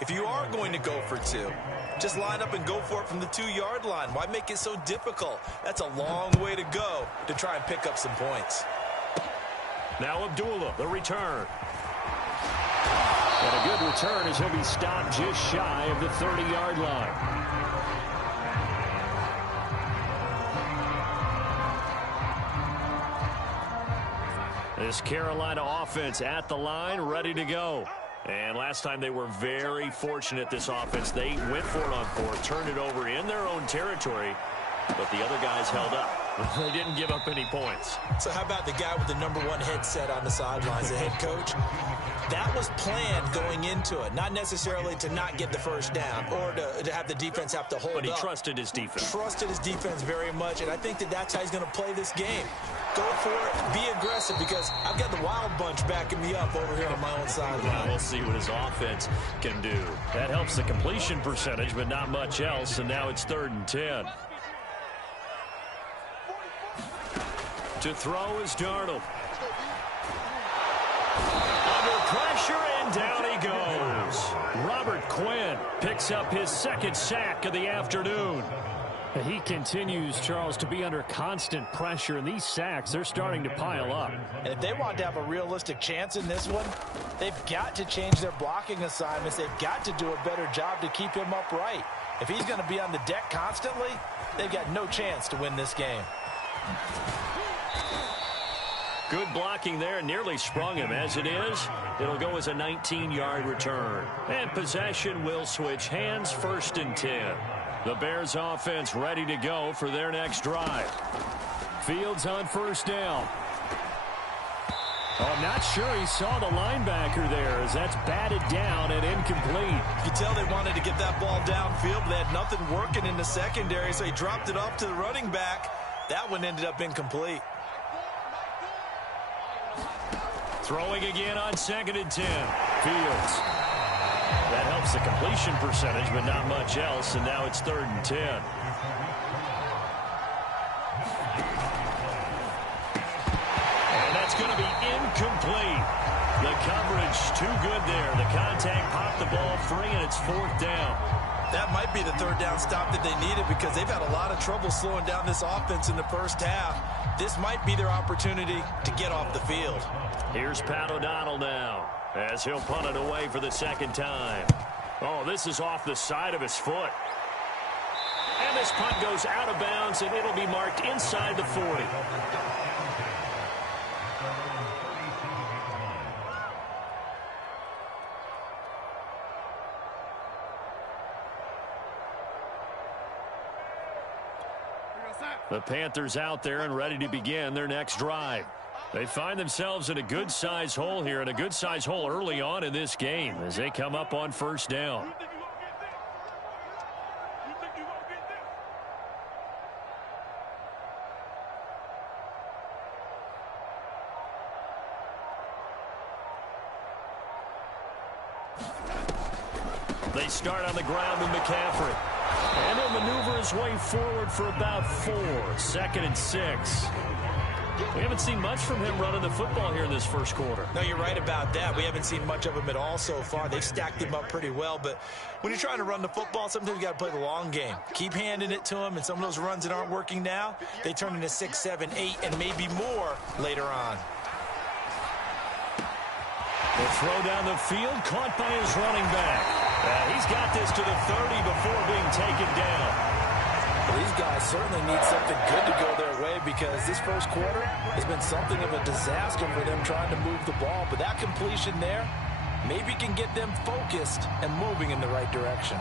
If you are going to go for two, just line up and go for it from the 2-yard line. Why make it so difficult? That's a long way to go to try and pick up some points. Now Abdullah, the return. And a good return as he'll be stopped just shy of the 30-yard line. This Carolina offense at the line, ready to go. And last time they were very fortunate, this offense. They went for it on fourth, turned it over in their own territory, but the other guys held up. They didn't give up any points. So how about the guy with the #1 headset on the sidelines, the head coach? That was planned going into it, not necessarily to not get the first down or to have the defense have to hold up. But he trusted his defense. Trusted his defense very much, and I think that's how he's going to play this game. Go for it, be aggressive, because I've got the wild bunch backing me up over here on my own sideline. We'll see what his offense can do. That helps the completion percentage, but not much else, and now it's 3rd and 10. To throw is Darnold. Under pressure, and down he goes. Robert Quinn picks up his 2nd sack of the afternoon. He continues, Charles, to be under constant pressure, and these sacks, they're starting to pile up. And if they want to have a realistic chance in this one, they've got to change their blocking assignments. They've got to do a better job to keep him upright. If he's going to be on the deck constantly, they've got no chance to win this game. Good blocking there, nearly sprung him. As it is, it'll go as a 19-yard return. And possession will switch hands, 1st and 10. The Bears offense ready to go for their next drive. Fields on 1st down. Oh, I'm not sure he saw the linebacker there, as that's batted down and incomplete. You can tell they wanted to get that ball downfield, but they had nothing working in the secondary, so he dropped it off to the running back. That one ended up incomplete. Throwing again on 2nd and 10. Fields. That helps the completion percentage, but not much else, and now it's 3rd and 10. And that's going to be incomplete. The coverage too good there. The contact popped the ball free, and it's 4th down. That might be the 3rd down stop that they needed, because they've had a lot of trouble slowing down this offense in the first half. This might be their opportunity to get off the field. Here's Pat O'Donnell now, as he'll punt it away for the 2nd time. Oh, this is off the side of his foot. And this punt goes out of bounds, and it'll be marked inside the 40. The Panthers out there and ready to begin their next drive. They find themselves in a good-sized hole here, and a good-sized hole early on in this game as they come up on 1st down. They start on the ground with McCaffrey. And he'll maneuver his way forward for about 4. 2nd and 6. We haven't seen much from him running the football here in this first quarter. No, you're right about that. We haven't seen much of him at all so far. They've stacked him up pretty well, but when you're trying to run the football, sometimes you got to play the long game. Keep handing it to him, and some of those runs that aren't working now, they turn into 6, 7, 8, and maybe more later on. The throw down the field, caught by his running back. He's got this to the 30 before being taken down. Well, these guys certainly need something good to go their way, because this first quarter has been something of a disaster for them trying to move the ball. But that completion there maybe can get them focused and moving in the right direction.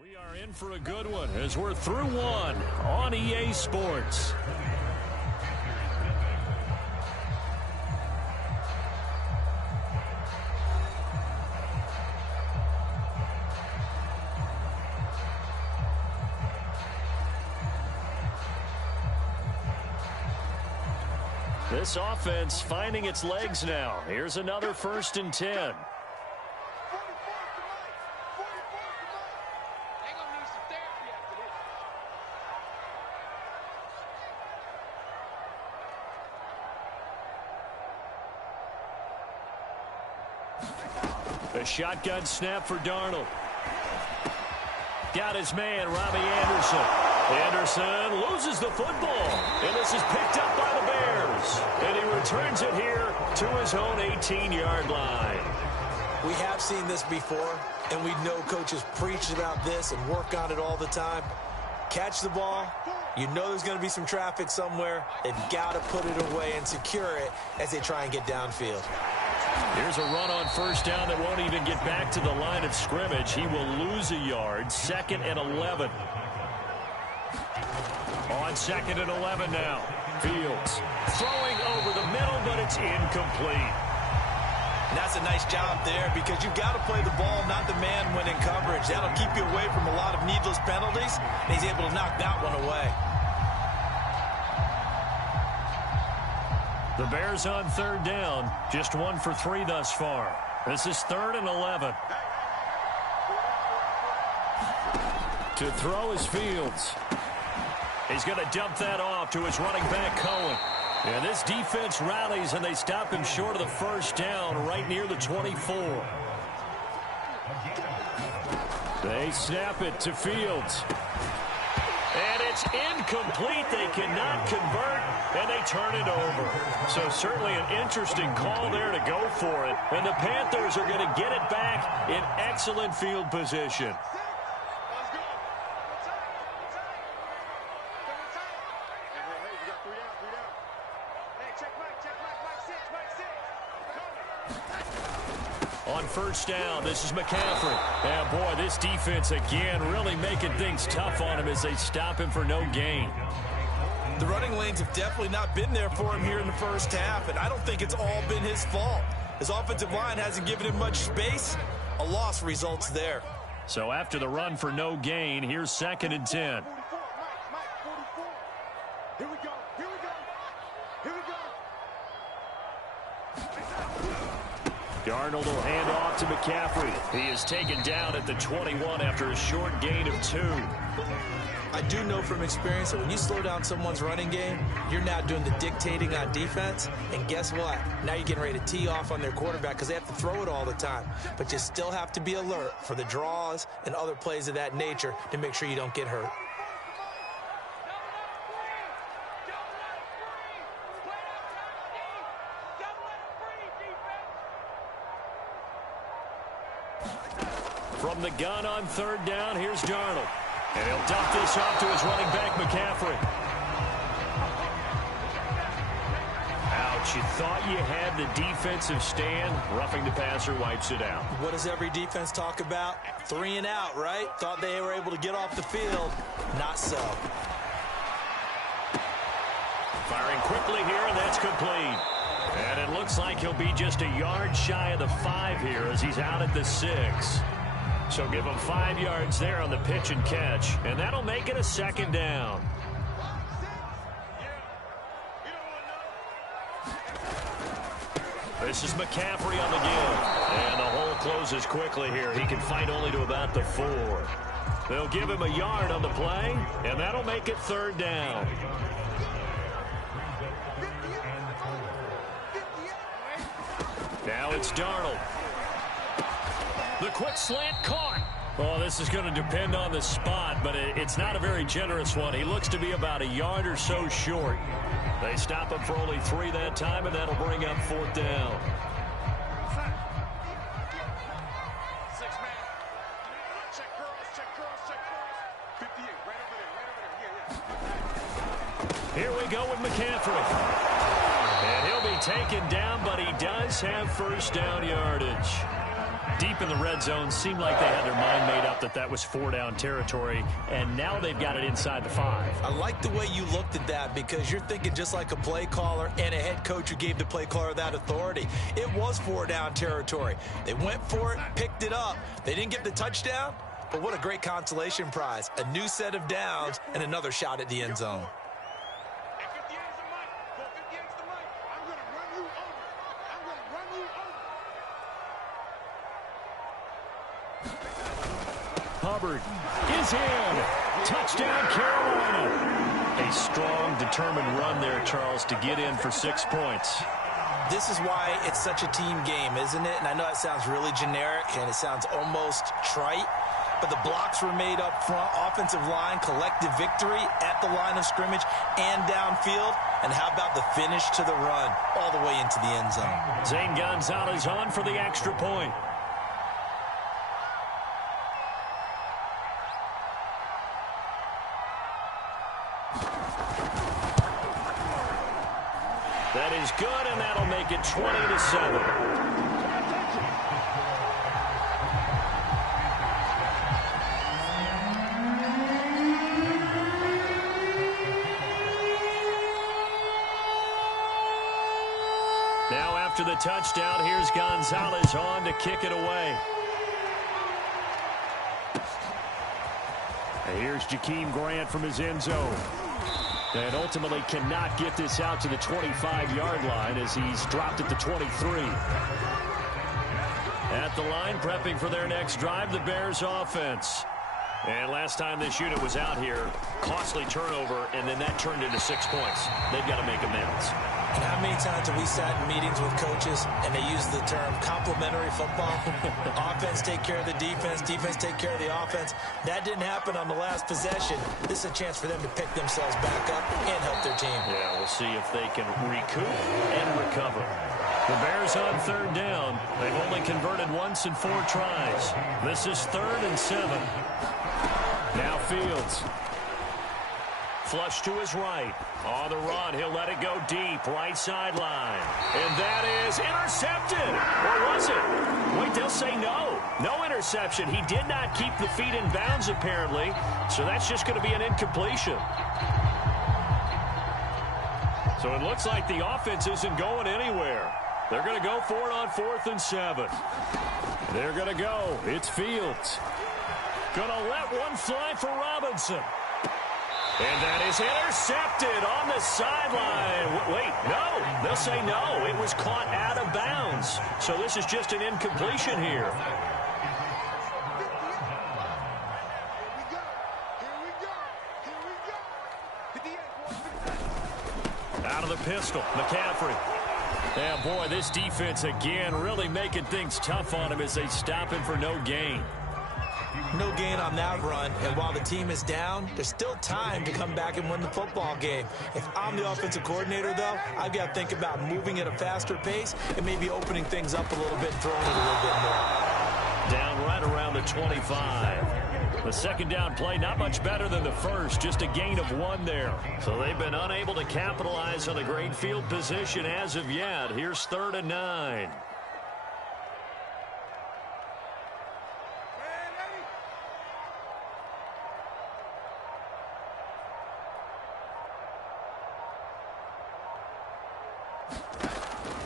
We are in for a good one as we're through one on EA Sports. This offense finding its legs now. Here's another 1st and 10. A shotgun snap for Darnold. Got his man, Robbie Anderson. Anderson loses the football. And this is picked up by the Bears. And he returns it here to his own 18-yard line. We have seen this before, and we know coaches preach about this and work on it all the time. Catch the ball. You know there's going to be some traffic somewhere. They've got to put it away and secure it as they try and get downfield. Here's a run on 1st down that won't even get back to the line of scrimmage. He will lose a yard. 2nd and 11. On 2nd and 11 now. Fields throwing over the middle, but it's incomplete. And that's a nice job there because you've got to play the ball, not the man when in coverage. That'll keep you away from a lot of needless penalties. And he's able to knock that one away. The Bears on 3rd down, just 1 for 3 thus far. This is 3rd and 11. To throw is Fields. He's going to dump that off to his running back, Cohen. And this defense rallies, and they stop him short of the 1st down right near the 24. They snap it to Fields. And it's incomplete. They cannot convert, and they turn it over. So certainly an interesting call there to go for it. And the Panthers are going to get it back in excellent field position. On 1st down, this is McCaffrey. And boy, this defense again really making things tough on him as they stop him for no gain. The running lanes have definitely not been there for him here in the 1st half, and I don't think it's all been his fault. His offensive line hasn't given him much space. A loss results there. So after the run for no gain, here's 2nd and 10. Darnold will hand off to McCaffrey. He is taken down at the 21 after a short gain of 2. I do know from experience that when you slow down someone's running game, you're now doing the dictating on defense. And guess what? Now you're getting ready to tee off on their quarterback because they have to throw it all the time. But you still have to be alert for the draws and other plays of that nature to make sure you don't get hurt. From the gun on 3rd down, here's Darnold. And he'll dump this off to his running back, McCaffrey. Ouch, you thought you had the defensive stand. Roughing the passer wipes it out. What does every defense talk about? 3 and out, right? Thought they were able to get off the field. Not so. Firing quickly here, and that's complete. And it looks like he'll be just a yard shy of the 5 here as he's out at the 6. So give him 5 yards there on the pitch and catch, and that'll make it a 2nd down. This is McCaffrey on the give, and the hole closes quickly here. He can fight only to about the 4. They'll give him a yard on the play, and that'll make it 3rd down. Now it's Darnold. The quick slant caught. Well, this is going to depend on the spot, but it's not a very generous one. He looks to be about a yard or so short. They stop him for only 3 that time, and that'll bring up 4th down. Here we go with McCaffrey. And he'll be taken down, but he does have 1st down yardage. Deep in the red zone, seemed like they had their mind made up that that was 4-down territory, and now they've got it inside the 5. I like the way you looked at that because you're thinking just like a play caller and a head coach who gave the play caller that authority. It was 4-down territory. They went for it, picked it up. They didn't get the touchdown, but what a great consolation prize. A new set of downs and another shot at the end zone. Hubbard is in. Touchdown, Carolina. A strong, determined run there, Charles, to get in for 6 points. This is why it's such a team game, isn't it? And I know it sounds really generic and it sounds almost trite, but the blocks were made up front, offensive line, collective victory at the line of scrimmage and downfield. And how about the finish to the run all the way into the end zone? Zane Gonzalez on for the extra point. That is good, and that'll make it 20-7. Now after the touchdown, here's Gonzalez on to kick it away. And here's Jakeem Grant from his end zone. And ultimately cannot get this out to the 25-yard line as he's dropped at the 23. At the line, prepping for their next drive, the Bears offense. And last time this unit was out here, costly turnover, and then that turned into 6 points. They've got to make amends. And how many times have we sat in meetings with coaches and they use the term complementary football? Offense take care of the defense, defense take care of the offense. That didn't happen on the last possession. This is a chance for them to pick themselves back up and help their team. Yeah, we'll see if they can recoup and recover. The Bears on third down. They've only converted once in 4 tries. This is 3rd and 7. Now Fields. Flush to his right. On the run, he'll let it go deep, right sideline. And that is intercepted. Or was it? Wait, they'll say no. No interception. He did not keep the feet in bounds, apparently. So that's just going to be an incompletion. So it looks like the offense isn't going anywhere. They're going to go for it on 4th and 7. They're going to go. It's Fields. Going to let one fly for Robinson. And that is intercepted on the sideline. Wait, no. They'll say no. It was caught out of bounds. So this is just an incompletion here. Out of the pistol, McCaffrey. Yeah, boy, this defense again really making things tough on him as they stop him for no gain. No gain on that run, and while the team is down, there's still time to come back and win the football game. If I'm the offensive coordinator, though, I've got to think about moving at a faster pace and maybe opening things up a little bit and throwing it a little bit more. Down right around the 25. The second down play, not much better than the first, just a gain of 1 there. So they've been unable to capitalize on the great field position as of yet. Here's 3rd and 9.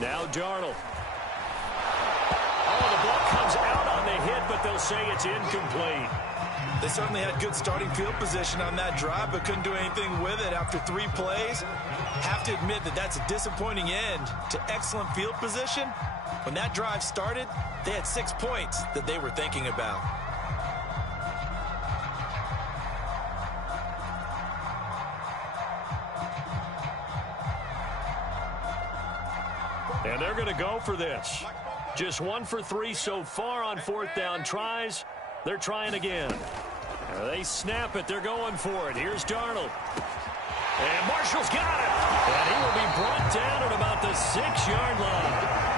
Now Darnold. Oh, the ball comes out on the hit, but they'll say it's incomplete. They certainly had good starting field position on that drive, but couldn't do anything with it after 3 plays. Have to admit that that's a disappointing end to excellent field position. When that drive started, they had 6 points that they were thinking about. And they're going to go for this. Just 1 for 3 so far on 4th down tries. They're trying again. They snap it. They're going for it. Here's Darnold. And Marshall's got it. And he will be brought down at about the 6-yard line.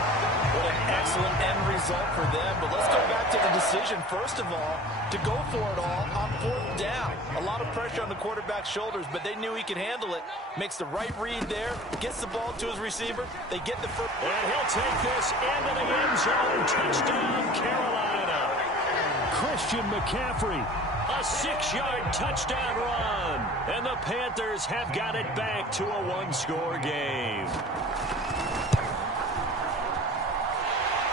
What an excellent end result for them. But let's go back to the decision, first of all, to go for it all on 4th down. A lot of pressure on the quarterback's shoulders, but they knew he could handle it. Makes the right read there, gets the ball to his receiver. They get the first. And he'll take this into the end zone. Touchdown, Carolina. Christian McCaffrey. A 6-yard touchdown run. And the Panthers have got it back to a 1-score game.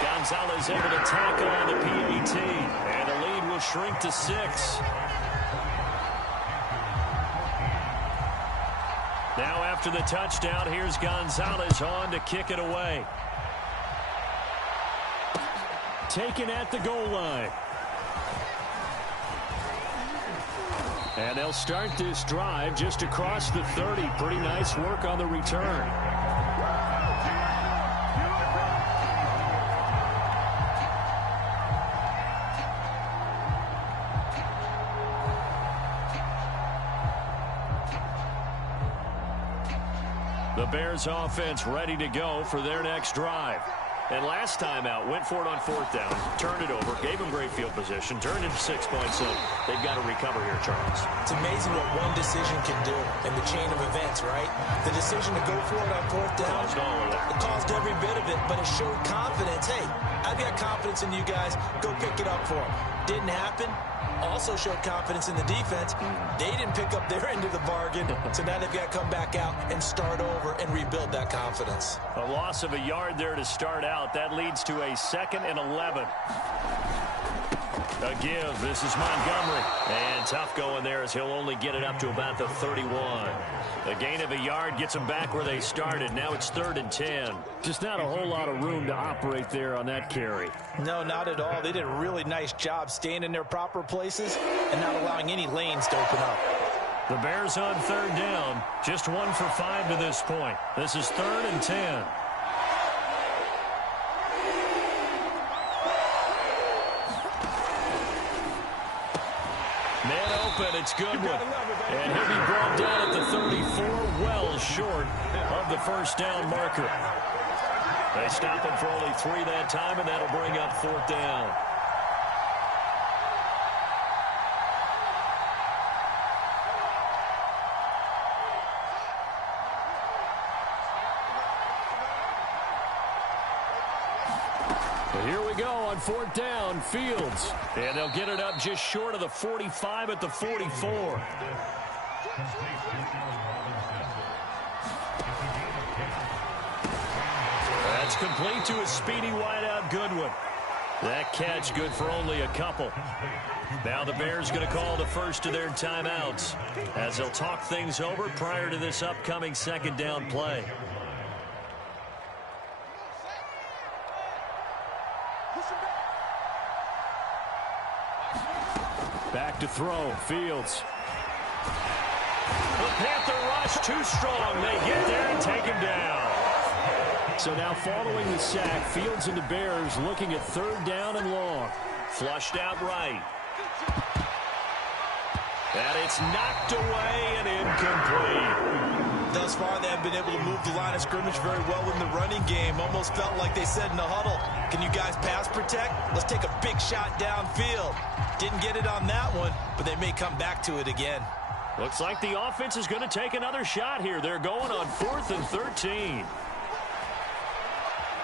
Gonzalez able to tackle on the PAT. And the lead will shrink to 6. Now after the touchdown, here's Gonzalez on to kick it away. Taken at the goal line. And they'll start this drive just across the 30. Pretty nice work on the return. The Bears offense ready to go for their next drive. And last time out, went for it on 4th down, turned it over, gave them great field position, turned into 6 points. So they've got to recover here, Charles. It's amazing what one decision can do in the chain of events, right? The decision to go for it on 4th down. Caused all of that. It caused every bit of it, but it showed confidence. Hey, I've got confidence in you guys. Go pick it up for them. Didn't happen. Also showed confidence in the defense. They didn't pick up their end of the bargain, so now they've got to come back out and start over and rebuild that confidence. A loss of a yard there to start out. That leads to a 2nd and 11. A give. This is Montgomery. And tough going there as he'll only get it up to about the 31. A gain of a yard gets them back where they started. Now it's 3rd and 10. Just not a whole lot of room to operate there on that carry. No, not at all. They did a really nice job staying in their proper places and not allowing any lanes to open up. The Bears on 3rd down. Just 1 for 5 to this point. This is 3rd and 10. Man open, it's Goodwin. And he'll be brought down at the 34, well short of the 1st down marker. They stop him for only 3 that time, and that'll bring up 4th down. Here we go on 4th down, Fields. And they'll get it up just short of the 45 at the 44. That's complete to a speedy wideout Goodwin. That catch good for only a couple. Now the Bears going to call the first of their timeouts as they'll talk things over prior to this upcoming 2nd down play. Back to throw, Fields. The Panther rush too strong. They get there and take him down. So now following the sack, Fields and the Bears looking at 3rd down and long. Flushed out right. And it's knocked away and incomplete. Thus far, they have been able to move the line of scrimmage very well in the running game. Almost felt like they said in the huddle, can you guys pass protect? Let's take a big shot downfield. Didn't get it on that one, but they may come back to it again. Looks like the offense is going to take another shot here. They're going on 4th and 13.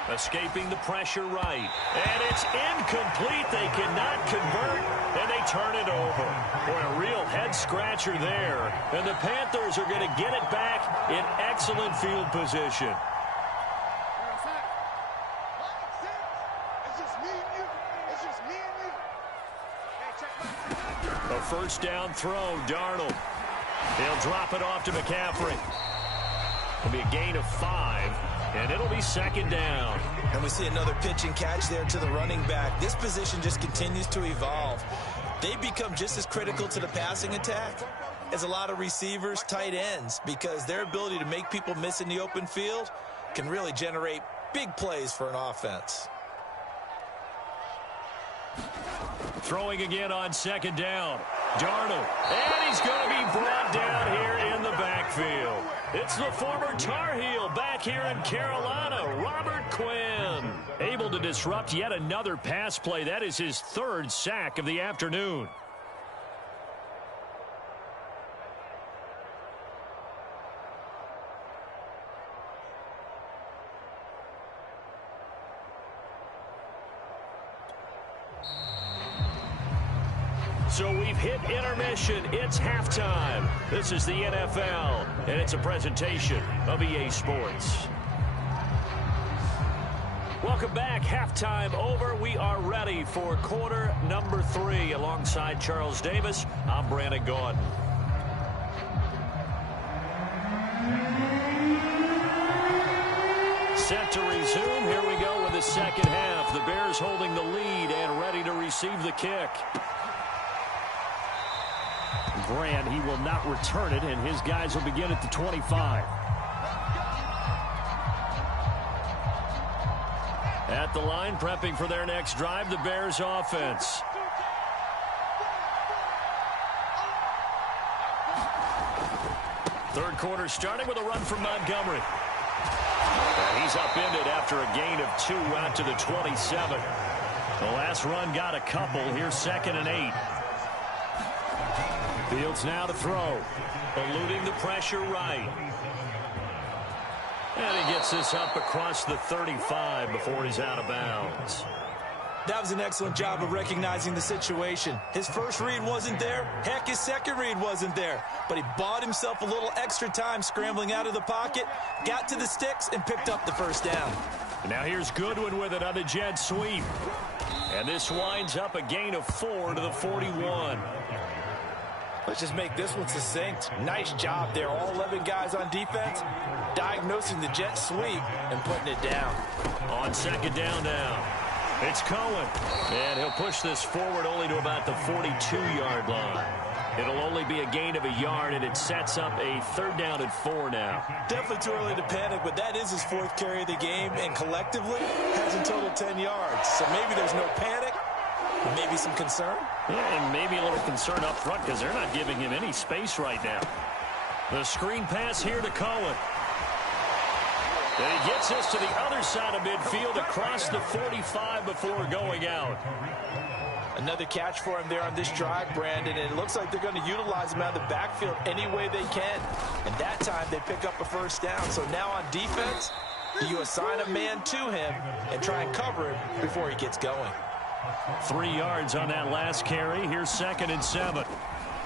Escaping the pressure right. And it's incomplete. They cannot convert, and they turn it over. Boy, a real head-scratcher there. And the Panthers are going to get it back in excellent field position. A 1st down throw, Darnold. He'll drop it off to McCaffrey. It'll be a gain of 5. And it'll be 2nd down. And we see another pitch and catch there to the running back. This position just continues to evolve. They become just as critical to the passing attack as a lot of receivers, tight ends, because their ability to make people miss in the open field can really generate big plays for an offense. Throwing again on 2nd down. Darnold. And he's going to be brought down here in the backfield. It's the former Tar Heel back here in Carolina, Robert Quinn. Able to disrupt yet another pass play. That is his 3rd sack of the afternoon. So we've hit intermission. It's halftime. This is the NFL, and it's a presentation of EA Sports. Welcome back. Halftime over. We are ready for quarter number 3. Alongside Charles Davis, I'm Brandon Gaudin. Set to resume. Here we go with the 2nd half. The Bears holding the lead and ready to receive the kick. Grant. He will not return it, and his guys will begin at the 25. At the line, prepping for their next drive, the Bears offense. Third quarter starting with a run from Montgomery. And he's upended after a gain of 2 out to the 27. The last run got a couple. Here's 2nd and 8. Fields now to throw. Eluding the pressure right. And he gets this up across the 35 before he's out of bounds. That was an excellent job of recognizing the situation. His first read wasn't there. Heck, his second read wasn't there. But he bought himself a little extra time scrambling out of the pocket, got to the sticks, and picked up the first down. Now here's Goodwin with it on the jet sweep. And this winds up a gain of 4 to the 41. Let's just make this one succinct. Nice job there. All 11 guys on defense diagnosing the jet sweep and putting it down. On 2nd down now, it's Cohen. And he'll push this forward only to about the 42-yard line. It'll only be a gain of a yard, and it sets up a 3rd down and 4 now. Definitely too early to panic, but that is his 4th carry of the game, and collectively has a total 10 yards. So maybe there's no panic, maybe some concern. Yeah, and maybe a little concern up front because they're not giving him any space right now. The screen pass here to Cohen. And he gets this to the other side of midfield across the 45 before going out. Another catch for him there on this drive, Brandon, and it looks like they're going to utilize him out of the backfield any way they can. And that time they pick up a first down. So now on defense, you assign a man to him and try and cover him before he gets going. 3 yards on that last carry. Here's 2nd and 7.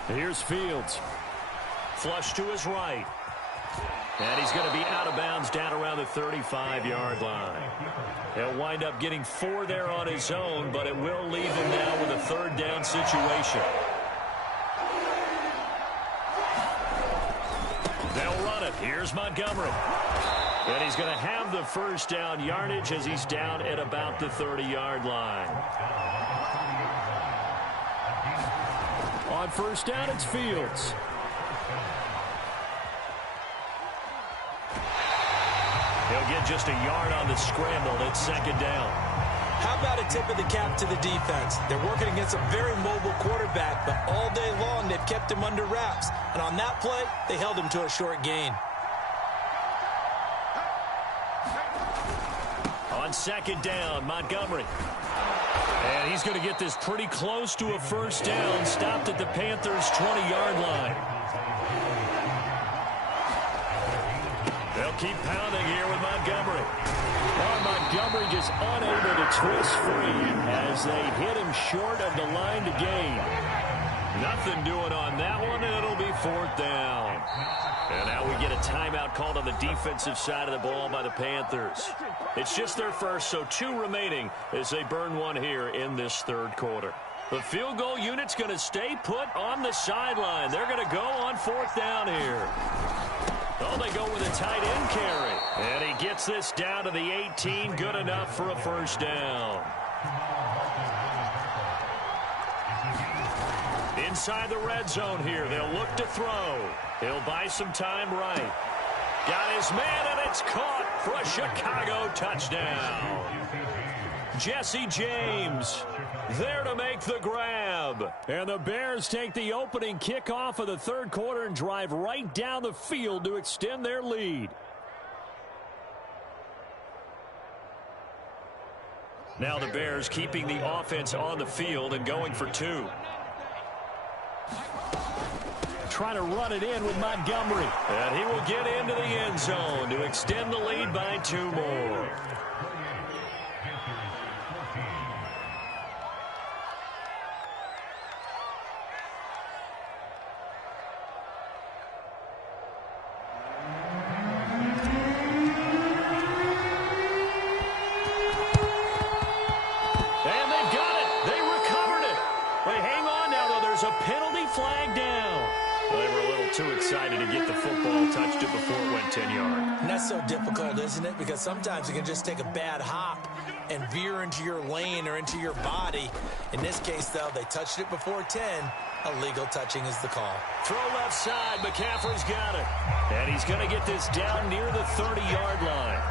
Here's Fields. Flush to his right. And he's going to be out of bounds down around the 35-yard line. He'll wind up getting 4 there on his own, but it will leave him now with a 3rd down situation. They'll run it. Here's Montgomery. And he's going to have the first down yardage as he's down at about the 30-yard line. On first down, it's Fields. He'll get just a yard on the scramble. It's 2nd down. How about a tip of the cap to the defense? They're working against a very mobile quarterback, but all day long they've kept him under wraps. And on that play, they held him to a short gain. On 2nd down, Montgomery. And he's going to get this pretty close to a first down. Stopped at the Panthers' 20-yard line. They'll keep pounding here with Montgomery. Well, Montgomery just unable to twist free as they hit him short of the line to gain. Nothing doing on that one, and it'll be 4th down. And now we get a timeout called on the defensive side of the ball by the Panthers. It's just their first, so 2 remaining as they burn 1 here in this 3rd quarter. The field goal unit's going to stay put on the sideline. They're going to go on 4th down here. Oh, they go with a tight end carry. And he gets this down to the 18. Good enough for a first down. Inside the red zone here. They'll look to throw. He'll buy some time right. Got his man, and it's caught for a Chicago touchdown. Jesse James there to make the grab. And the Bears take the opening kickoff of the 3rd quarter and drive right down the field to extend their lead. Now the Bears keeping the offense on the field and going for 2. Trying to run it in with Montgomery. And he will get into the end zone to extend the lead by 2 more. And they've got it. They recovered it. They hang on now, though. There's a penalty flag down. They were a little too excited to get the football touched it before it went 10 yards. And that's so difficult, isn't it? Because sometimes you can just take a bad hop and veer into your lane or into your body. In this case, though, they touched it before 10. Illegal touching is the call. Throw left side. McCaffrey's got it. And he's going to get this down near the 30-yard line.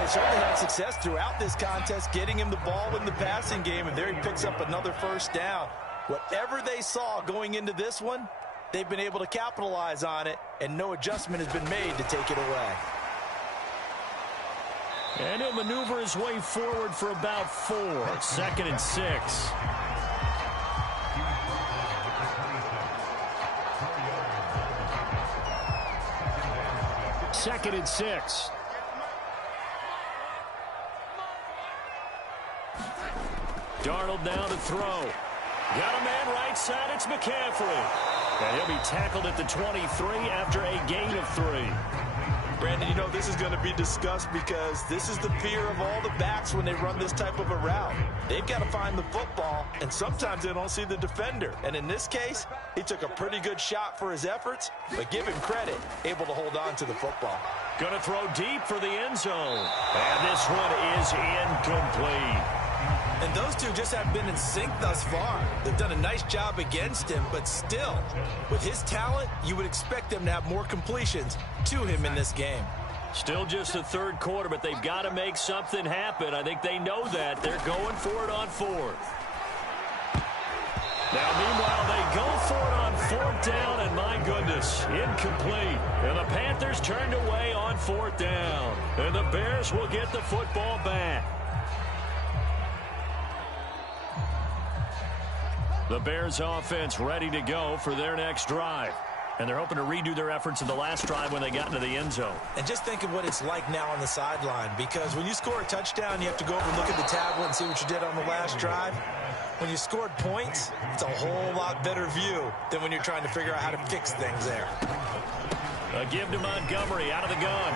They certainly had success throughout this contest, getting him the ball in the passing game, and there he picks up another first down. Whatever they saw going into this one, they've been able to capitalize on it, and no adjustment has been made to take it away. And he'll maneuver his way forward for about 4. 2nd and 6. Second and 6. Darnold now to throw. Got a man right side. It's McCaffrey. And he'll be tackled at the 23 after a gain of 3. Brandon, you know, this is going to be discussed because this is the fear of all the backs when they run this type of a route. They've got to find the football, and sometimes they don't see the defender. And in this case, he took a pretty good shot for his efforts, but give him credit, able to hold on to the football. Going to throw deep for the end zone. And this one is incomplete. And those two just have been in sync thus far. They've done a nice job against him, but still, with his talent, you would expect them to have more completions to him in this game. Still just the third quarter, but they've got to make something happen. I think they know that. They're going for it on 4th. Now, meanwhile, they go for it on 4th down, and my goodness, incomplete. And the Panthers turned away on 4th down. And the Bears will get the football back. The Bears offense ready to go for their next drive. And they're hoping to redo their efforts in the last drive when they got into the end zone. And just think of what it's like now on the sideline, because when you score a touchdown, you have to go over and look at the tablet and see what you did on the last drive. When you scored points, it's a whole lot better view than when you're trying to figure out how to fix things there. A give to Montgomery out of the gun.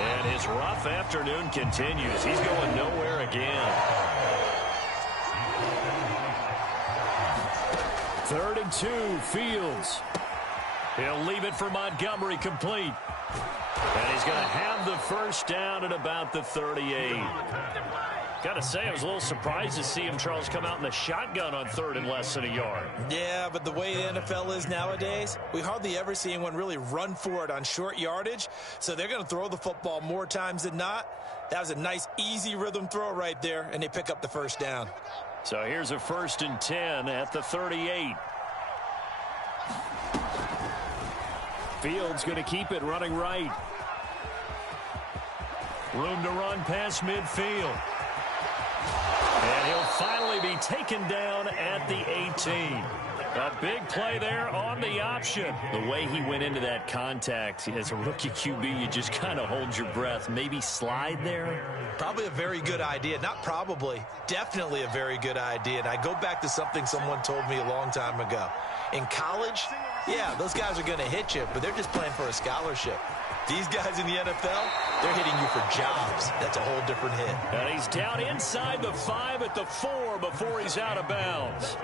And his rough afternoon continues. He's going nowhere again. 3rd and 2, Fields. He'll leave it for Montgomery, complete. And he's going to have the first down at about the 38. Got to say, I was a little surprised to see him, Charles, come out in the shotgun on 3rd and less than a yard. Yeah, but the way the NFL is nowadays, we hardly ever see anyone really run for it on short yardage. So they're going to throw the football more times than not. That was a nice, easy rhythm throw right there, and they pick up the first down. So here's a 1st and 10 at the 38. Fields going to keep it running right. Room to run past midfield. And he'll finally be taken down at the 18. A big play there on the option. The way he went into that contact as a rookie QB, you just kind of hold your breath. Maybe slide there. Probably a very good idea. Not probably. Definitely a very good idea. And I go back to something someone told me a long time ago. In college, yeah, those guys are going to hit you, but they're just playing for a scholarship. These guys in the NFL, they're hitting you for jobs. That's a whole different hit. And he's down inside the 5 at the 4 before he's out of bounds.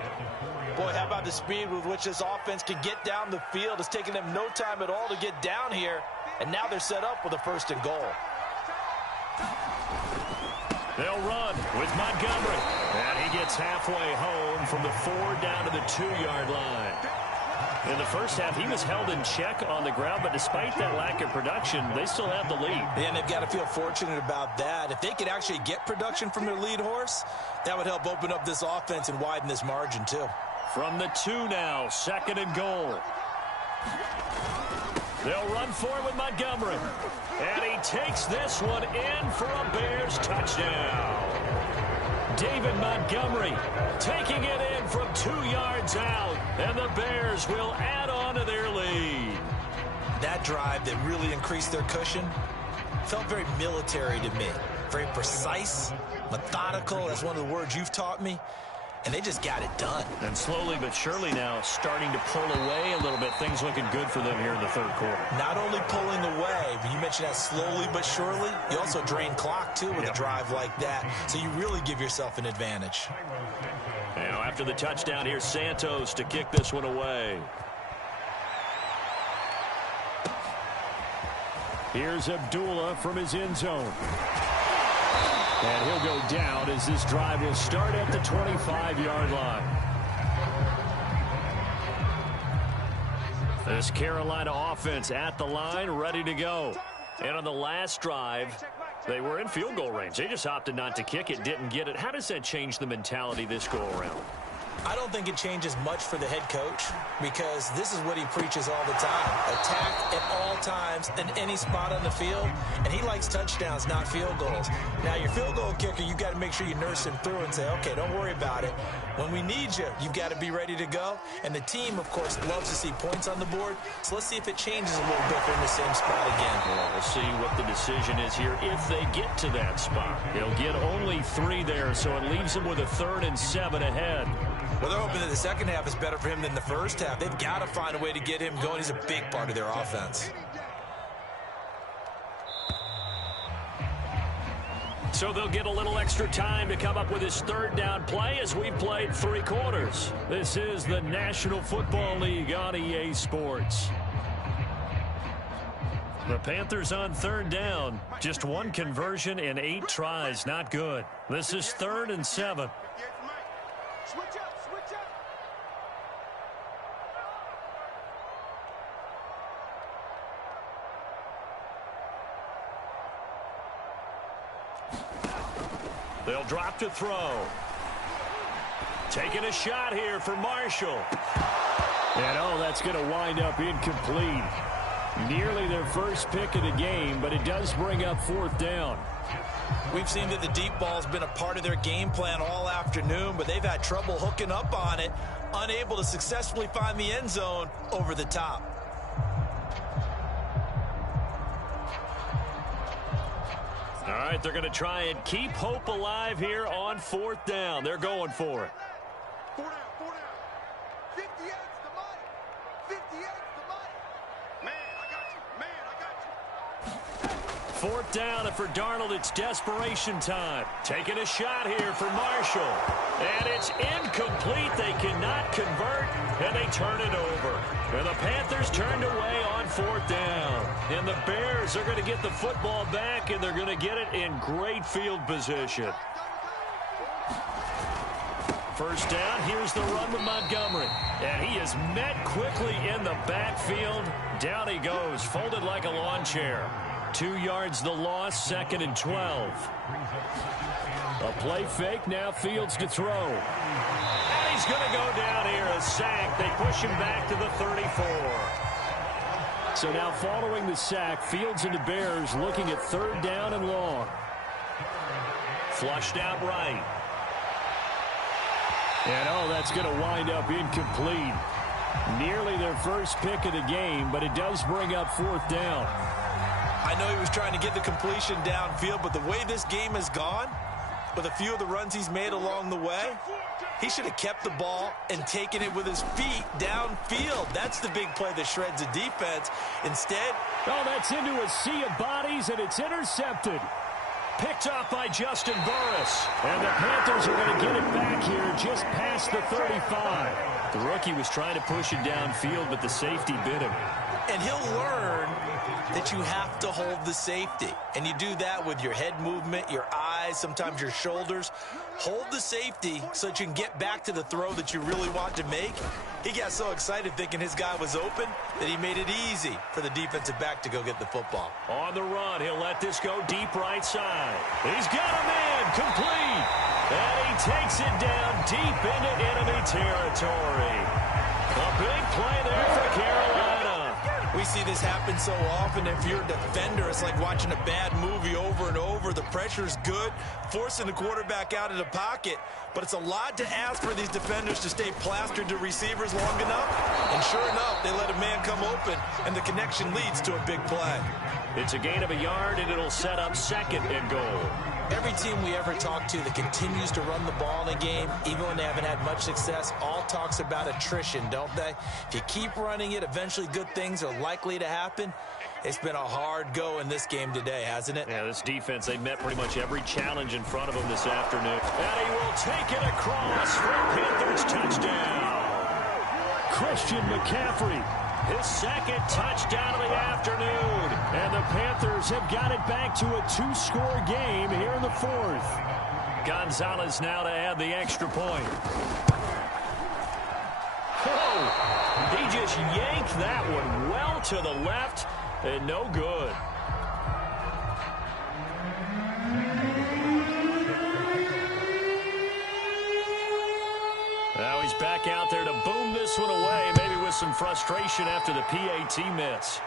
Boy, how about the speed with which this offense can get down the field? It's taken them no time at all to get down here, and now they're set up with a 1st and goal. They'll run with Montgomery. And he gets halfway home from the 4 down to the 2-yard line. In the first half, he was held in check on the ground, but despite that lack of production, they still have the lead. And they've got to feel fortunate about that. If they could actually get production from their lead horse, that would help open up this offense and widen this margin, too. From the 2 now, 2nd and goal. They'll run for it with Montgomery. And he takes this one in for a Bears touchdown. David Montgomery taking it in from 2 yards out. And the Bears will add on to their lead. That drive that really increased their cushion felt very military to me. Very precise, methodical. That's one of the words you've taught me. And they just got it done. And slowly but surely now starting to pull away a little bit. Things looking good for them here in the 3rd quarter. Not only pulling away, but you mentioned that slowly but surely. You also drain clock, too, with a drive like that. So you really give yourself an advantage. Now, after the touchdown, here's Santos to kick this one away. Here's Abdullah from his end zone. And he'll go down as this drive will start at the 25-yard line. This Carolina offense at the line, ready to go. And on the last drive, they were in field goal range. They just opted not to kick it, didn't get it. How does that change the mentality this go-around? I don't think it changes much for the head coach because this is what he preaches all the time. Attack at all times in any spot on the field, and he likes touchdowns, not field goals. Now, your field goal kicker, you've got to make sure you nurse him through and say, okay, don't worry about it. When we need you, you've got to be ready to go. And the team, of course, loves to see points on the board, so let's see if it changes a little bit if they're in the same spot again. Well, we'll see what the decision is here if they get to that spot. They'll get only 3 there, so it leaves them with a 3rd and 7 ahead. Well, they're hoping that the second half is better for him than the first half. They've got to find a way to get him going. He's a big part of their offense. So they'll get a little extra time to come up with his 3rd down play as we've played 3 quarters. This is the National Football League on EA Sports. The Panthers on 3rd down. Just 1 conversion in 8 tries. Not good. This is 3rd and 7. Switch up. They'll drop to throw. Taking a shot here for Marshall. And that's going to wind up incomplete. Nearly their first pick of the game, but it does bring up 4th down. We've seen that the deep ball's been a part of their game plan all afternoon, but they've had trouble hooking up on it, unable to successfully find the end zone over the top. All right, they're going to try and keep hope alive here on 4th down. They're going for it. 4 down. 58's the money. 58's the money. Man, I got you. 4th down, and for Darnold, it's desperation time. Taking a shot here for Marshall. And it's incomplete. They cannot convert, and they turn it over. And the Panthers turned away on 4th down. And the Bears are going to get the football back, and they're going to get it in great field position. First down, here's the run with Montgomery. And he is met quickly in the backfield. Down he goes, folded like a lawn chair. 2 yards the loss, 2nd and 12. A play fake, now Fields to throw. And he's going to go down here, a sack. They push him back to the 34. So now following the sack, Fields and the Bears looking at 3rd down and long. Flushed out right. And that's going to wind up incomplete. Nearly their first pick of the game, but it does bring up 4th down. I know he was trying to get the completion downfield, but the way this game has gone, with a few of the runs he's made along the way, he should have kept the ball and taken it with his feet downfield. That's the big play that shreds the defense. Instead, that's into a sea of bodies, and it's intercepted. Picked off by Justin Burris. And the Panthers are going to get it back here just past the 35. The rookie was trying to push it downfield, but the safety bit him. And he'll learn that you have to hold the safety. And you do that with your head movement, your eyes, sometimes your shoulders. Hold the safety so that you can get back to the throw that you really want to make. He got so excited thinking his guy was open that he made it easy for the defensive back to go get the football. On the run, he'll let this go deep right side. He's got a man, complete. And he takes it down deep into enemy territory. A big play there for Carolina. We see this happen so often. If you're a defender, it's like watching a bad movie over and over. The pressure's good, forcing the quarterback out of the pocket. But it's a lot to ask for these defenders to stay plastered to receivers long enough. And sure enough, they let a man come open, and the connection leads to a big play. It's a gain of a yard, and it'll set up 2nd and goal. Every team we ever talk to that continues to run the ball in a game, even when they haven't had much success, all talks about attrition, don't they? If you keep running it, eventually good things are likely to happen. It's been a hard go in this game today, hasn't it? Yeah, this defense, they met pretty much every challenge in front of them this afternoon. And he will take it across for Panthers touchdown. Christian McCaffrey, his 2nd touchdown of the afternoon. And the Panthers have got it back to a 2-score game here in the 4th. Gonzalez now to add the extra point. Whoa! He just yanked that one well to the left, and no good. Now he's back out there to boom this one away, maybe with some frustration after the PAT miss.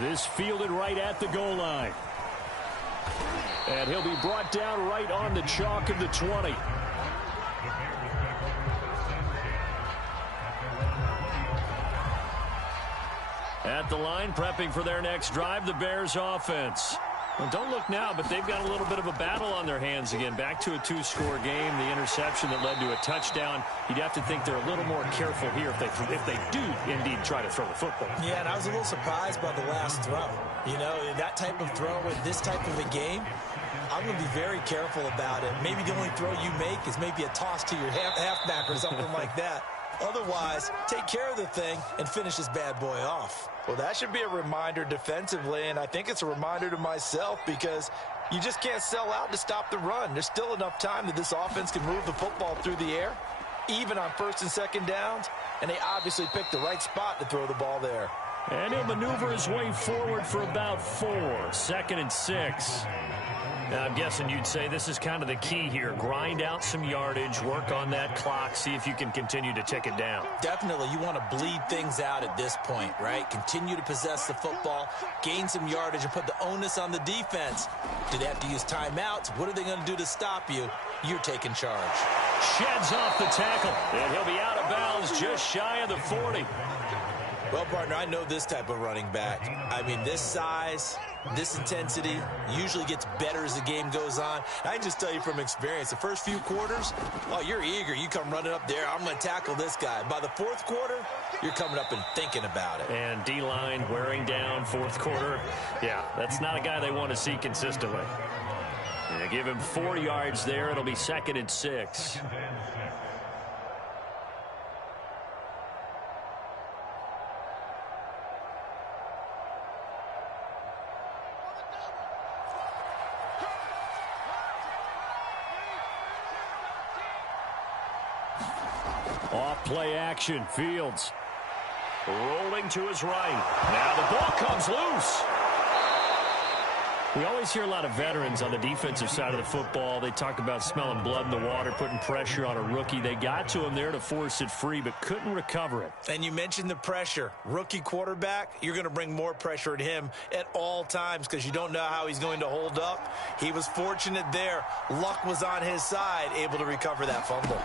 This fielded right at the goal line. And he'll be brought down right on the chalk of the 20. At the line, prepping for their next drive, the Bears offense. Well, don't look now, but they've got a little bit of a battle on their hands again. Back to a two-score game, the interception that led to a touchdown. You'd have to think they're a little more careful here if they do indeed try to throw the football. Yeah, and I was a little surprised by the last throw. You know, that type of throw in this type of a game, I'm going to be very careful about it. Maybe the only throw you make is maybe a toss to your halfback or something like that. Otherwise, take care of the thing and finish this bad boy off. Well, that should be a reminder defensively, and I think it's a reminder to myself because you just can't sell out to stop the run. There's still enough time that this offense can move the football through the air, even on first and second downs, and they obviously picked the right spot to throw the ball there. And he'll maneuver his way forward for about 4, 2nd and 6. Now, I'm guessing you'd say this is kind of the key here. Grind out some yardage, work on that clock, see if you can continue to tick it down. Definitely, you want to bleed things out at this point, right? Continue to possess the football, gain some yardage, and put the onus on the defense. Do they have to use timeouts? What are they going to do to stop you? You're taking charge. Sheds off the tackle, and he'll be out of bounds just shy of the 40. Well, partner, I know this type of running back. I mean, this size, this intensity usually gets better as the game goes on. I can just tell you from experience, the first few quarters, oh, you're eager. You come running up there, I'm going to tackle this guy. By the fourth quarter, you're coming up and thinking about it. And D-line wearing down fourth quarter. Yeah, that's not a guy they want to see consistently. Yeah, give him 4 yards there. It'll be 2nd and 6. Off play action, Fields. Rolling to his right. Now the ball comes loose. We always hear a lot of veterans on the defensive side of the football. They talk about smelling blood in the water, putting pressure on a rookie. They got to him there to force it free, but couldn't recover it. And you mentioned the pressure. Rookie quarterback, you're going to bring more pressure at him at all times because you don't know how he's going to hold up. He was fortunate there. Luck was on his side, able to recover that fumble.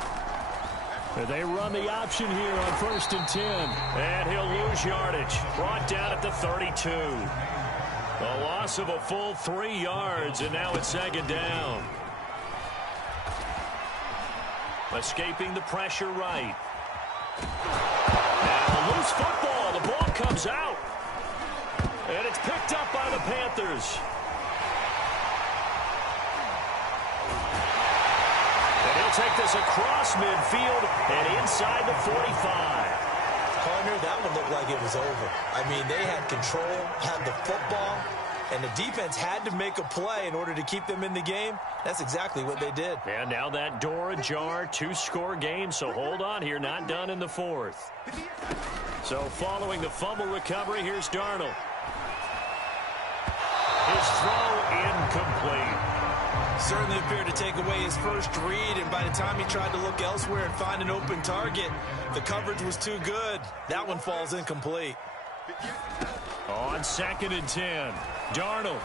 They run the option here on 1st and 10. And he'll lose yardage. Brought down at the 32. A loss of a full 3 yards, and now it's 2nd down. Escaping the pressure right. Now loose football. The ball comes out. And it's picked up by the Panthers. Take this across midfield and inside the 45. Partner, that one looked like it was over. I mean, they had control, had the football, and the defense had to make a play in order to keep them in the game. That's exactly what they did. And now that door ajar, 2-score game, so hold on here, not done in the 4th. So following the fumble recovery, here's Darnold. His throw incomplete. Certainly appeared to take away his first read, and by the time he tried to look elsewhere and find an open target, the coverage was too good. That one falls incomplete. On 2nd and 10, Darnold.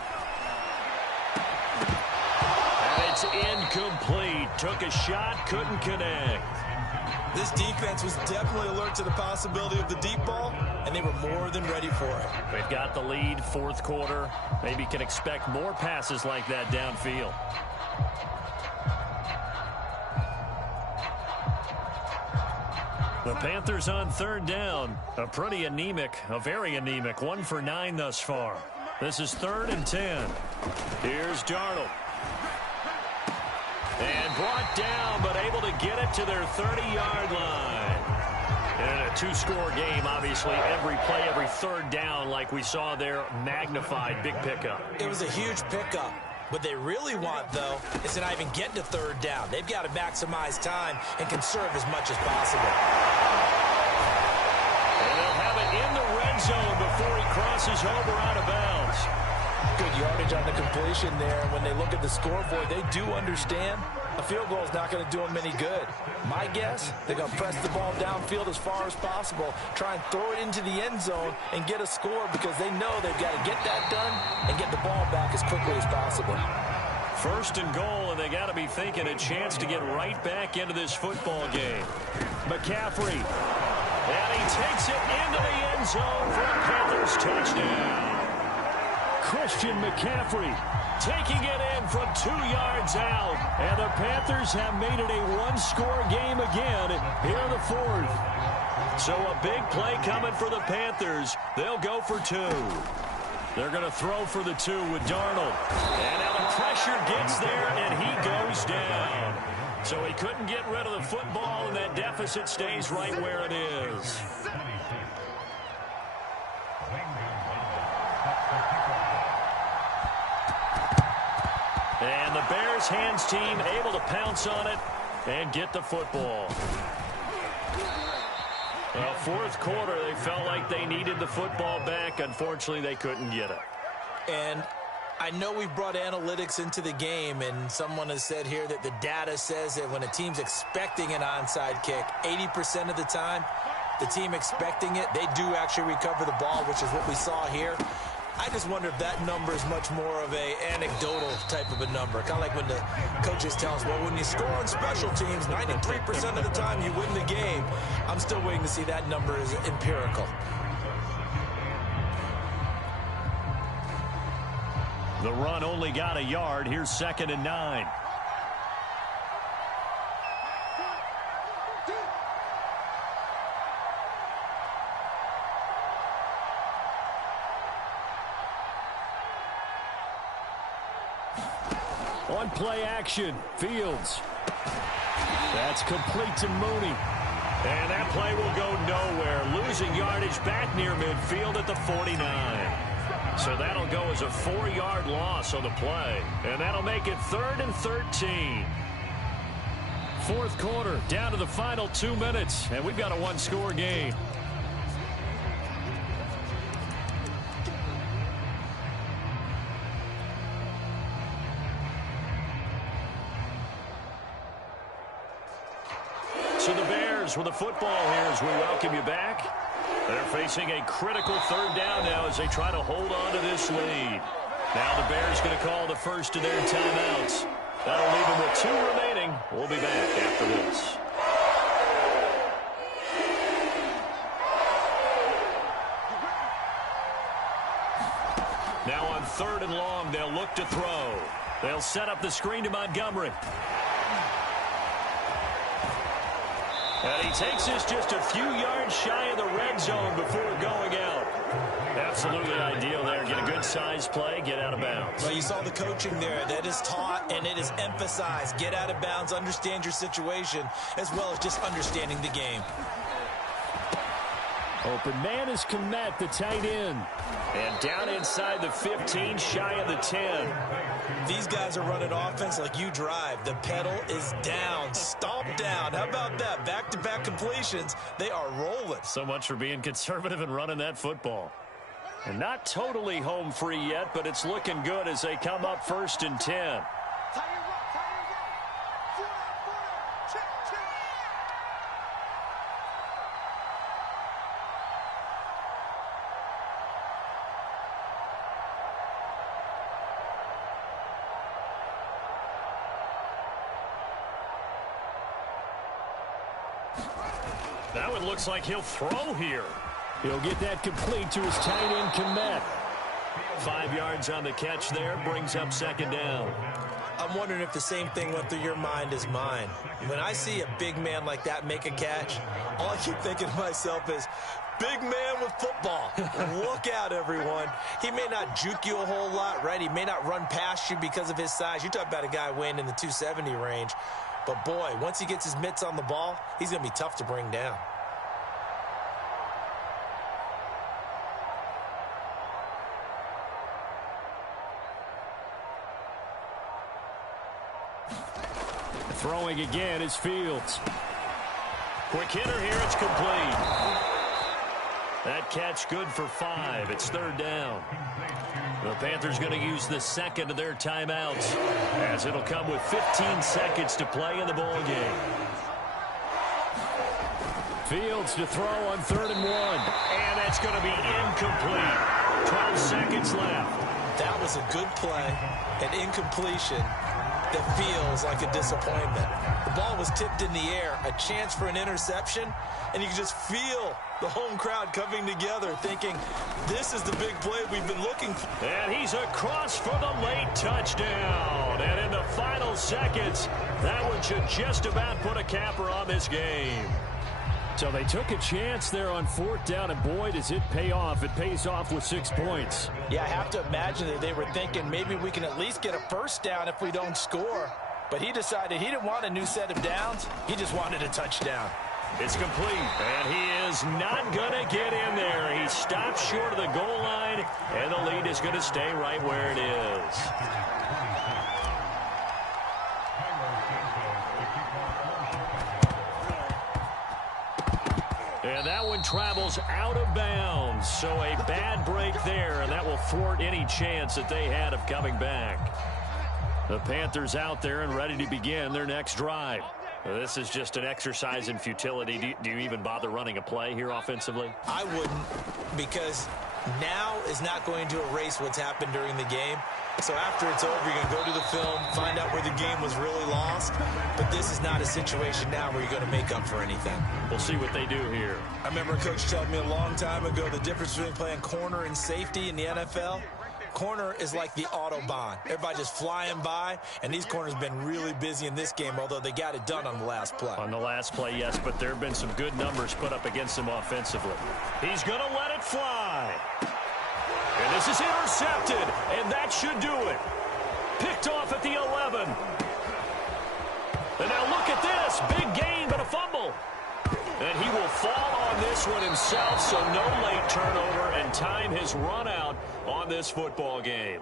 And it's incomplete. Took a shot, couldn't connect. This defense was definitely alert to the possibility of the deep ball, and they were more than ready for it. They've got the lead, 4th quarter. Maybe can expect more passes like that downfield. The Panthers on 3rd down. A pretty anemic, a very anemic 1 for 9 thus far. This is 3rd and 10. Here's Darnold. And brought down, but able to get it to their 30-yard line. And in a 2-score game, obviously, every play, every 3rd down, like we saw there, magnified, big pickup. It was a huge pickup. What they really want, though, is to not even get to 3rd down. They've got to maximize time and conserve as much as possible. end zone before he crosses over out of bounds. Good yardage on the completion there. When they look at the scoreboard, they do understand a field goal is not going to do them any good. My guess, they're going to press the ball downfield as far as possible, try and throw it into the end zone and get a score because they know they've got to get that done and get the ball back as quickly as possible. First and goal, and they got to be thinking a chance to get right back into this football game. McCaffrey, and he takes it into the end zone for a Panthers touchdown. Christian McCaffrey taking it in from 2 yards out. And the Panthers have made it a one-score game again here in the fourth. So a big play coming for the Panthers. They'll go for 2. They're going to throw for the 2 with Darnold. And now the pressure gets there, and he goes down. So he couldn't get rid of the football, and that deficit stays right where it is. And the Bears hands team able to pounce on it and get the football. Well, fourth quarter, they felt like they needed the football back. Unfortunately, they couldn't get it. And I know we've brought analytics into the game, and someone has said here that the data says that when a team's expecting an onside kick, 80% of the time, the team expecting it, they do actually recover the ball, which is what we saw here. I just wonder if that number is much more of a anecdotal type of a number. Kind of like when the coaches tell us, well, when you score on special teams, 93% of the time you win the game. I'm still waiting to see that number is empirical. The run only got a yard. Here's 2nd and 9. On play action, Fields. That's complete to Mooney. And that play will go nowhere. Losing yardage back near midfield at the 49. So that'll go as a 4-yard loss on the play. And that'll make it 3rd and 13. Fourth quarter, down to the final 2 minutes. And we've got a one-score game. So the Bears with the football here as we welcome you back. They're facing a critical 3rd down now as they try to hold on to this lead. Now the Bears going to call the first of their timeouts. That'll leave them with 2 remaining. We'll be back after this. Now on 3rd and long, they'll look to throw. They'll set up the screen to Montgomery. And he takes this just a few yards shy of the red zone before going out. Absolutely ideal there. Get a good size play, get out of bounds. Well, you saw the coaching there. That is taught and it is emphasized. Get out of bounds, understand your situation, as well as just understanding the game. Open man is Kmet, the tight end. And down inside the 15, shy of the 10. These guys are running offense like you drive. The pedal is down, stomp down. How about that? Back-to-back completions. They are rolling. So much for being conservative and running that football. And not totally home free yet, but it's looking good as they come up 1st and 10. Now it looks like he'll throw here. He'll get that complete to his tight end, Kmet. 5 yards on the catch there, brings up 2nd down. I'm wondering if the same thing went through your mind as mine. When I see a big man like that make a catch, all I keep thinking to myself is, big man with football. Look out, everyone. He may not juke you a whole lot, right? He may not run past you because of his size. You're talking about a guy weighing in the 270 range. But, boy, once he gets his mitts on the ball, he's going to be tough to bring down. Throwing again is Fields. Quick hitter here, it's complete. That catch good for 5. It's third down. The Panthers going to use the second of their timeouts, as it'll come with 15 seconds to play in the ball game. Fields to throw on 3rd and 1. And that's going to be incomplete. 12 seconds left. That was a good play, an incompletion that feels like a disappointment. The ball was tipped in the air, a chance for an interception, and you can just feel the home crowd coming together thinking, this is the big play we've been looking for. And he's across for the late touchdown. And in the final seconds, that one should just about put a capper on this game. So they took a chance there on 4th down, and boy, does it pay off. It pays off with 6 points. Yeah, I have to imagine that they were thinking maybe we can at least get a first down if we don't score. But he decided he didn't want a new set of downs. He just wanted a touchdown. It's complete, and he is not going to get in there. He stops short of the goal line, and the lead is going to stay right where it is. And that one travels out of bounds. So a bad break there, and that will thwart any chance that they had of coming back. The Panthers out there and ready to begin their next drive. This is just an exercise in futility. Do you even bother running a play here offensively? I wouldn't, because now is not going to erase what's happened during the game. So after it's over, you're going to go to the film, find out where the game was really lost. But this is not a situation now where you're going to make up for anything. We'll see what they do here. I remember a coach telling me a long time ago the difference between playing corner and safety in the NFL. Corner is like the Autobahn. Everybody just flying by, and these corners have been really busy in this game, although they got it done on the last play. On the last play, yes, but there have been some good numbers put up against him offensively. He's going to let it fly. And this is intercepted, and that should do it. Picked off at the 11. And now look at this. Big gain, but a fumble. And he will fall on this one himself, so no late turnover, and time has run out on this football game.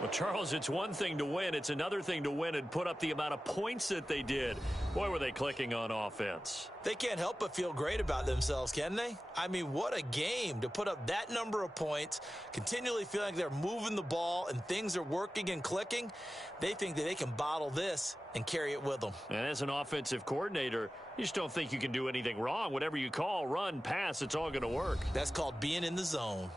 Well, Charles, it's one thing to win. It's another thing to win and put up the amount of points that they did. Boy, were they clicking on offense. They can't help but feel great about themselves, can they? I mean, what a game to put up that number of points, continually feeling like they're moving the ball and things are working and clicking. They think that they can bottle this and carry it with them. And as an offensive coordinator, you just don't think you can do anything wrong. Whatever you call, run, pass, it's all going to work. That's called being in the zone.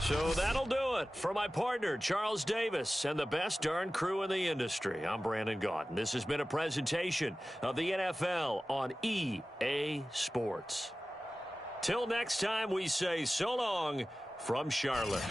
So that'll do it for my partner, Charles Davis, and the best darn crew in the industry. I'm Brandon Gaudin. This has been a presentation of the NFL on EA Sports. Till next time, we say so long from Charlotte.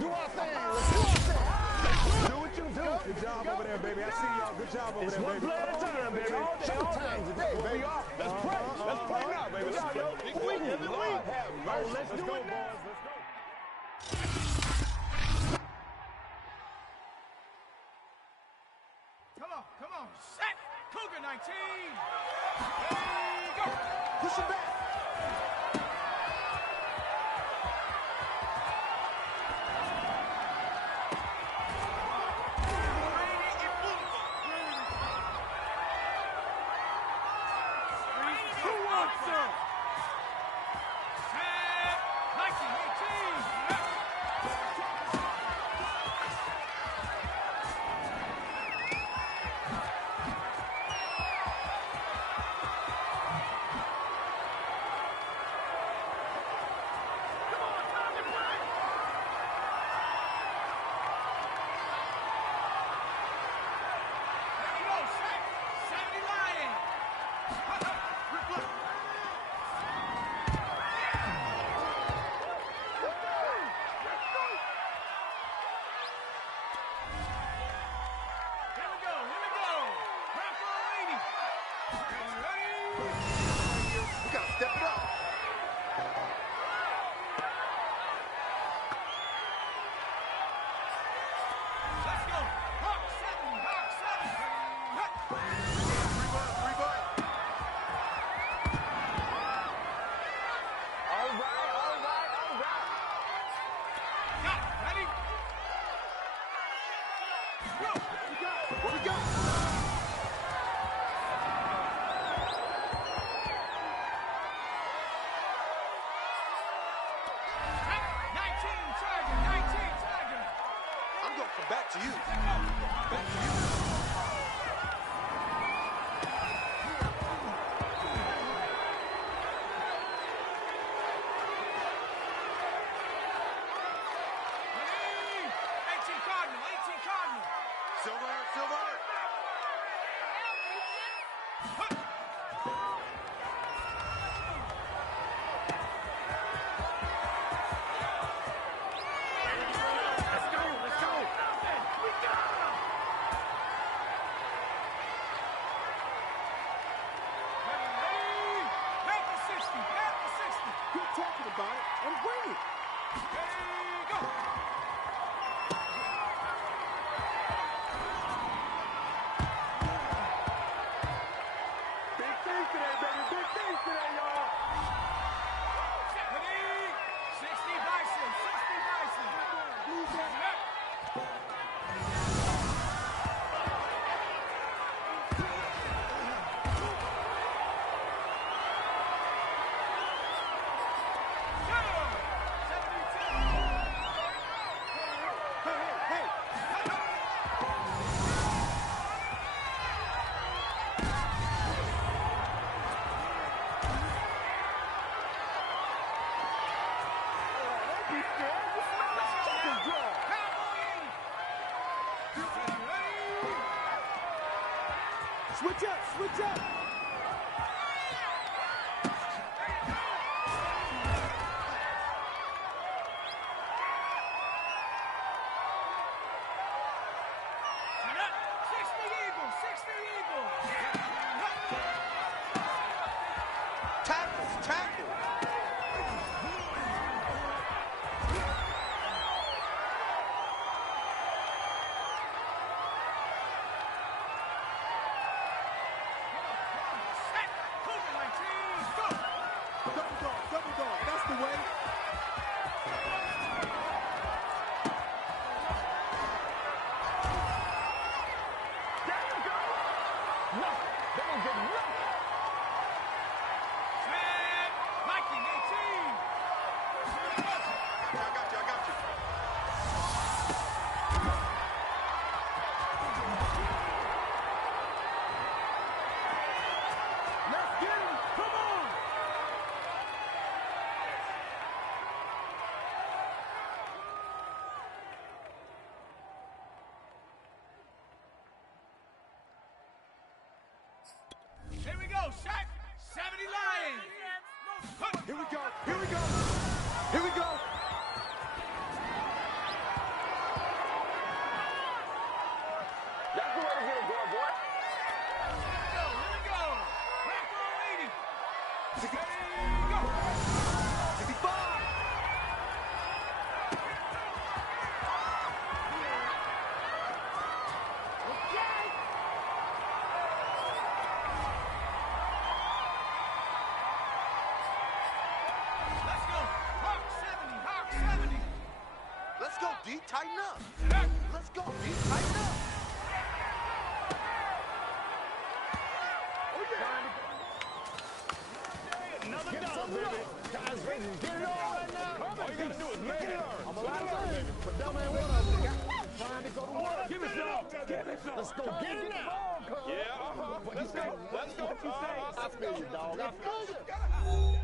do our thing. Let's do our thing. Do what you do. Good job over there, baby. I see y'all. Good job over there, baby. It's one play at a time, baby. Showtime today, baby. Let's play. Let's play now, baby. Let's go. Let's do it now. Let's go. Come on. Set. Cougar 19. Ready, go. Push it back. What we got? I'm going to come back to you. Back to you. Silver. Talking about it and bring it. Ready, go. Big things today, baby. Big things today, y'all. Ready, 60 Bison. Lose that. Switch up. Tackle. Double dog. That's the way. There you go. Nothing. They don't get nothing. Mikey, 18. I got you. Let's get him. Come on. Here we go, Shaq. 70 Lions. Here we go. going, boy. Here we go. Back row 80. Ready, go. 65. Let's go. Hawk 70. Hawk 70. Let's go, D. Tighten up. Back. Let's go, D. Tighten up. Another dollar, baby. Guys, ready to get it on right now. All you gotta do is make it. I'm a baby. But dumb ain't one of them. Trying to go to work. Give me some. Give me some. Let's go get it now. Yeah, Let's go. Let's go. What you say? I feel you, dog. I feel you.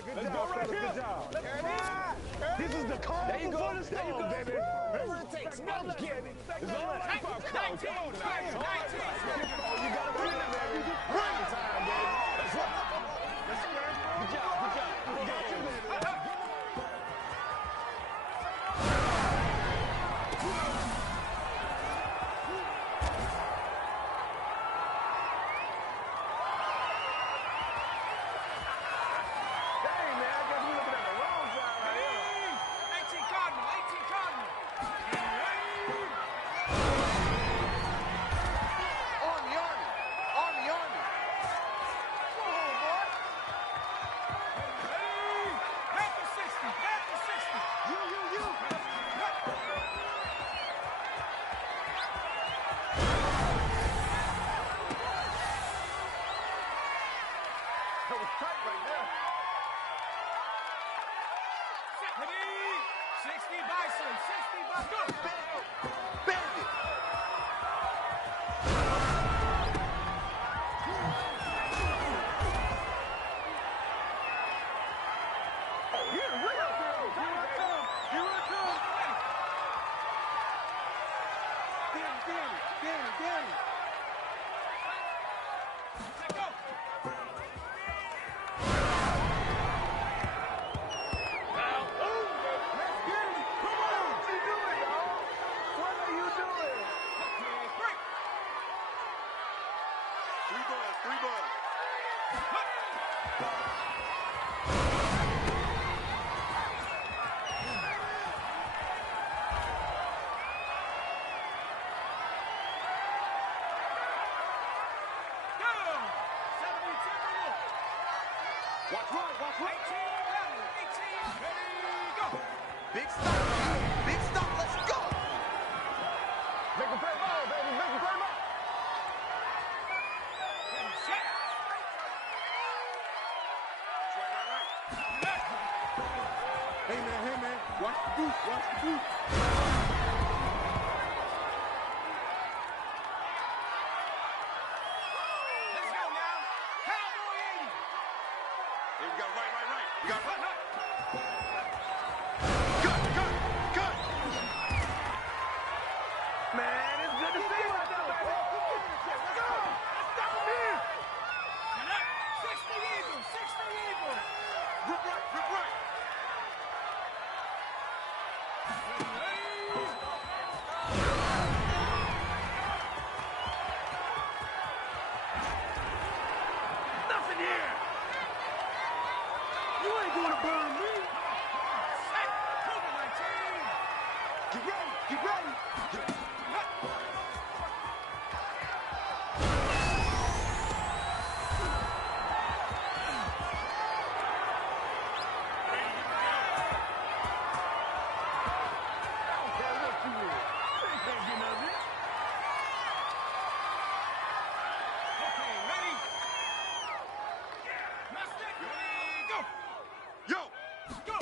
Let's go right here. Good job. This is the calm before the storm, baby. Whatever it takes. I'm kidding. It's all right. Come on now. You got to bring it, baby. Bring time, baby. That's right. That's right. Good job. Good job. Good job, baby. Watch right, watch right. 18, ready, go. Big stop, G. Big stop, let's go. Make a play ball, baby. Make a play ball. Ready, set. Hey, man. Watch the boot. Watch the boot. Let's go now. Cowboy 80. Hey, we got right. We got right. Good. Man, it's good to see you right there, baby. Let's go. Let's go, man. 60 Eagles, 60 Eagles. Rip right. Nothing here. You ain't gonna burn me. Set. Cougar 19. Get ready. Okay, ready. Mustard, ready, go. Yo. Go.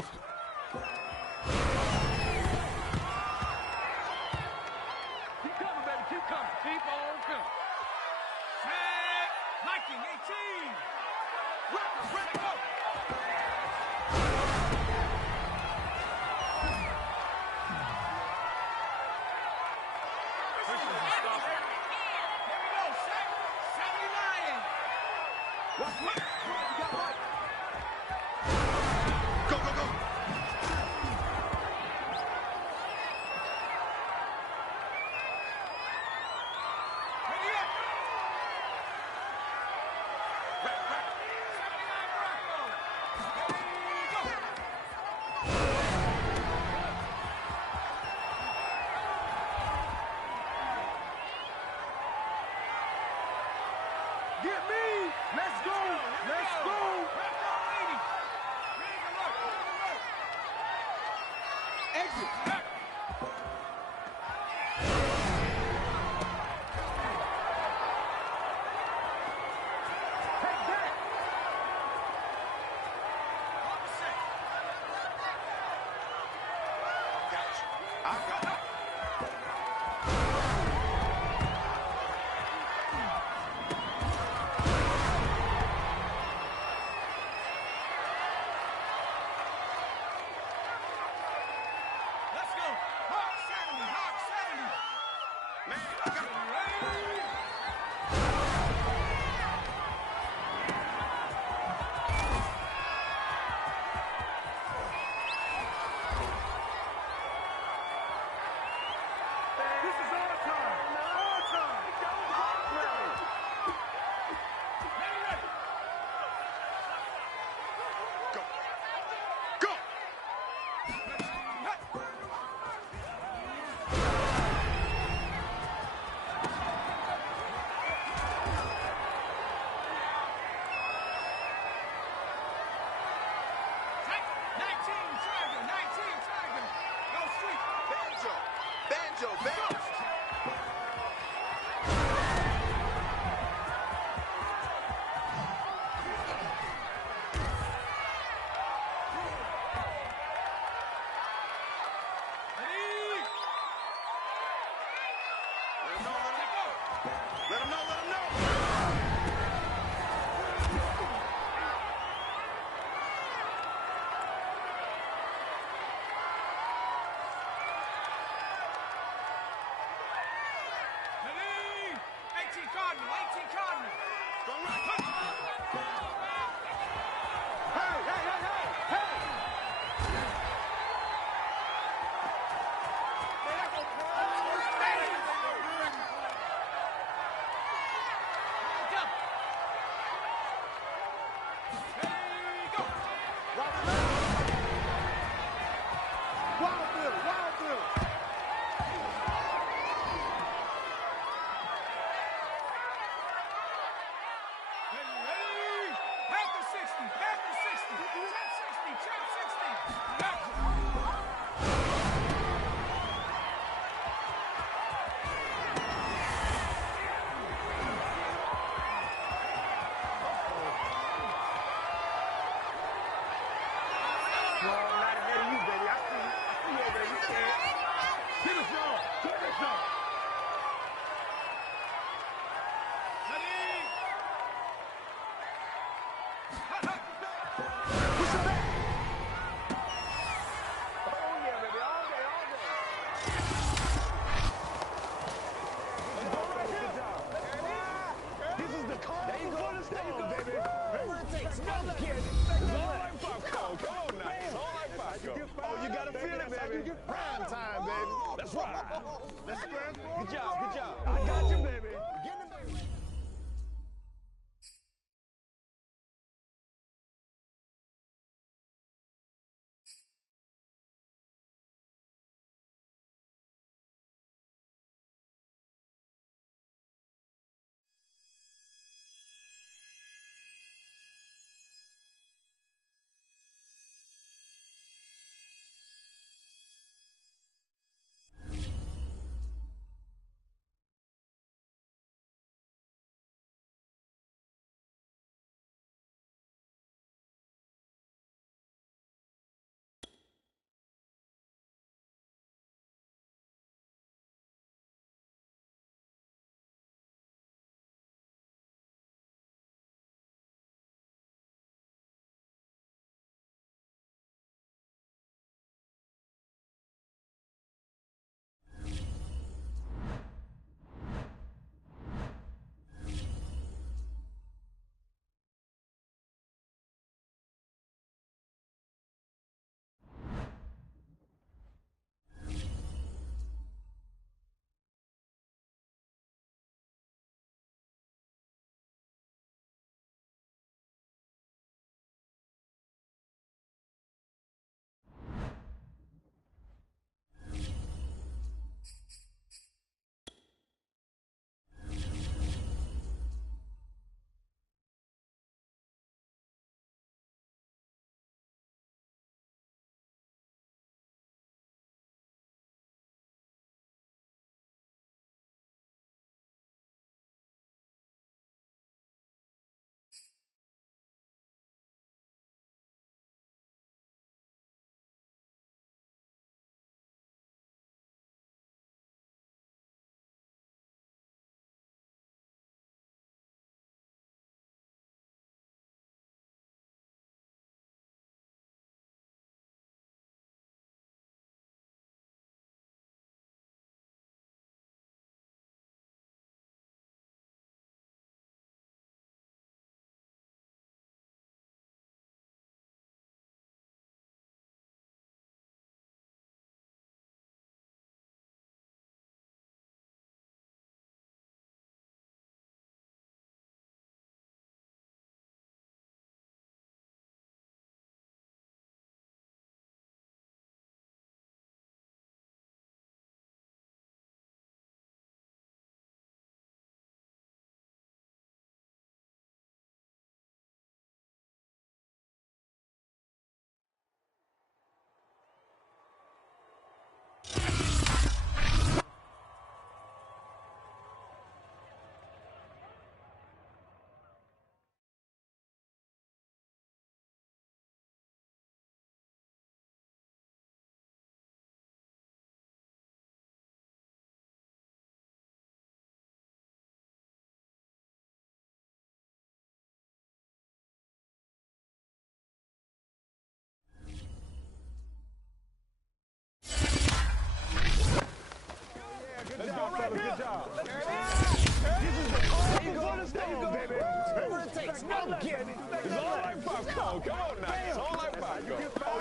Keep coming, baby. Keep coming. Keep on coming. Set. Viking 18. Rockers, ready, go. Here we go, set. 70 Lions. Watch right. You got right. Go. Ready up. Right. 79 Morocco. Ready, go. Get me. Let's go. Let's go. Retro 80. Ready to work. Exit. Take that. Opposite. I got you. Oh, you gotta feel it, baby. Prime time, baby. That's right. Good job, good job. I got you, baby.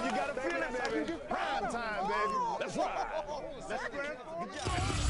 You got to feel it, baby. Prime time, baby. Let's ride. Let's spread. Good job.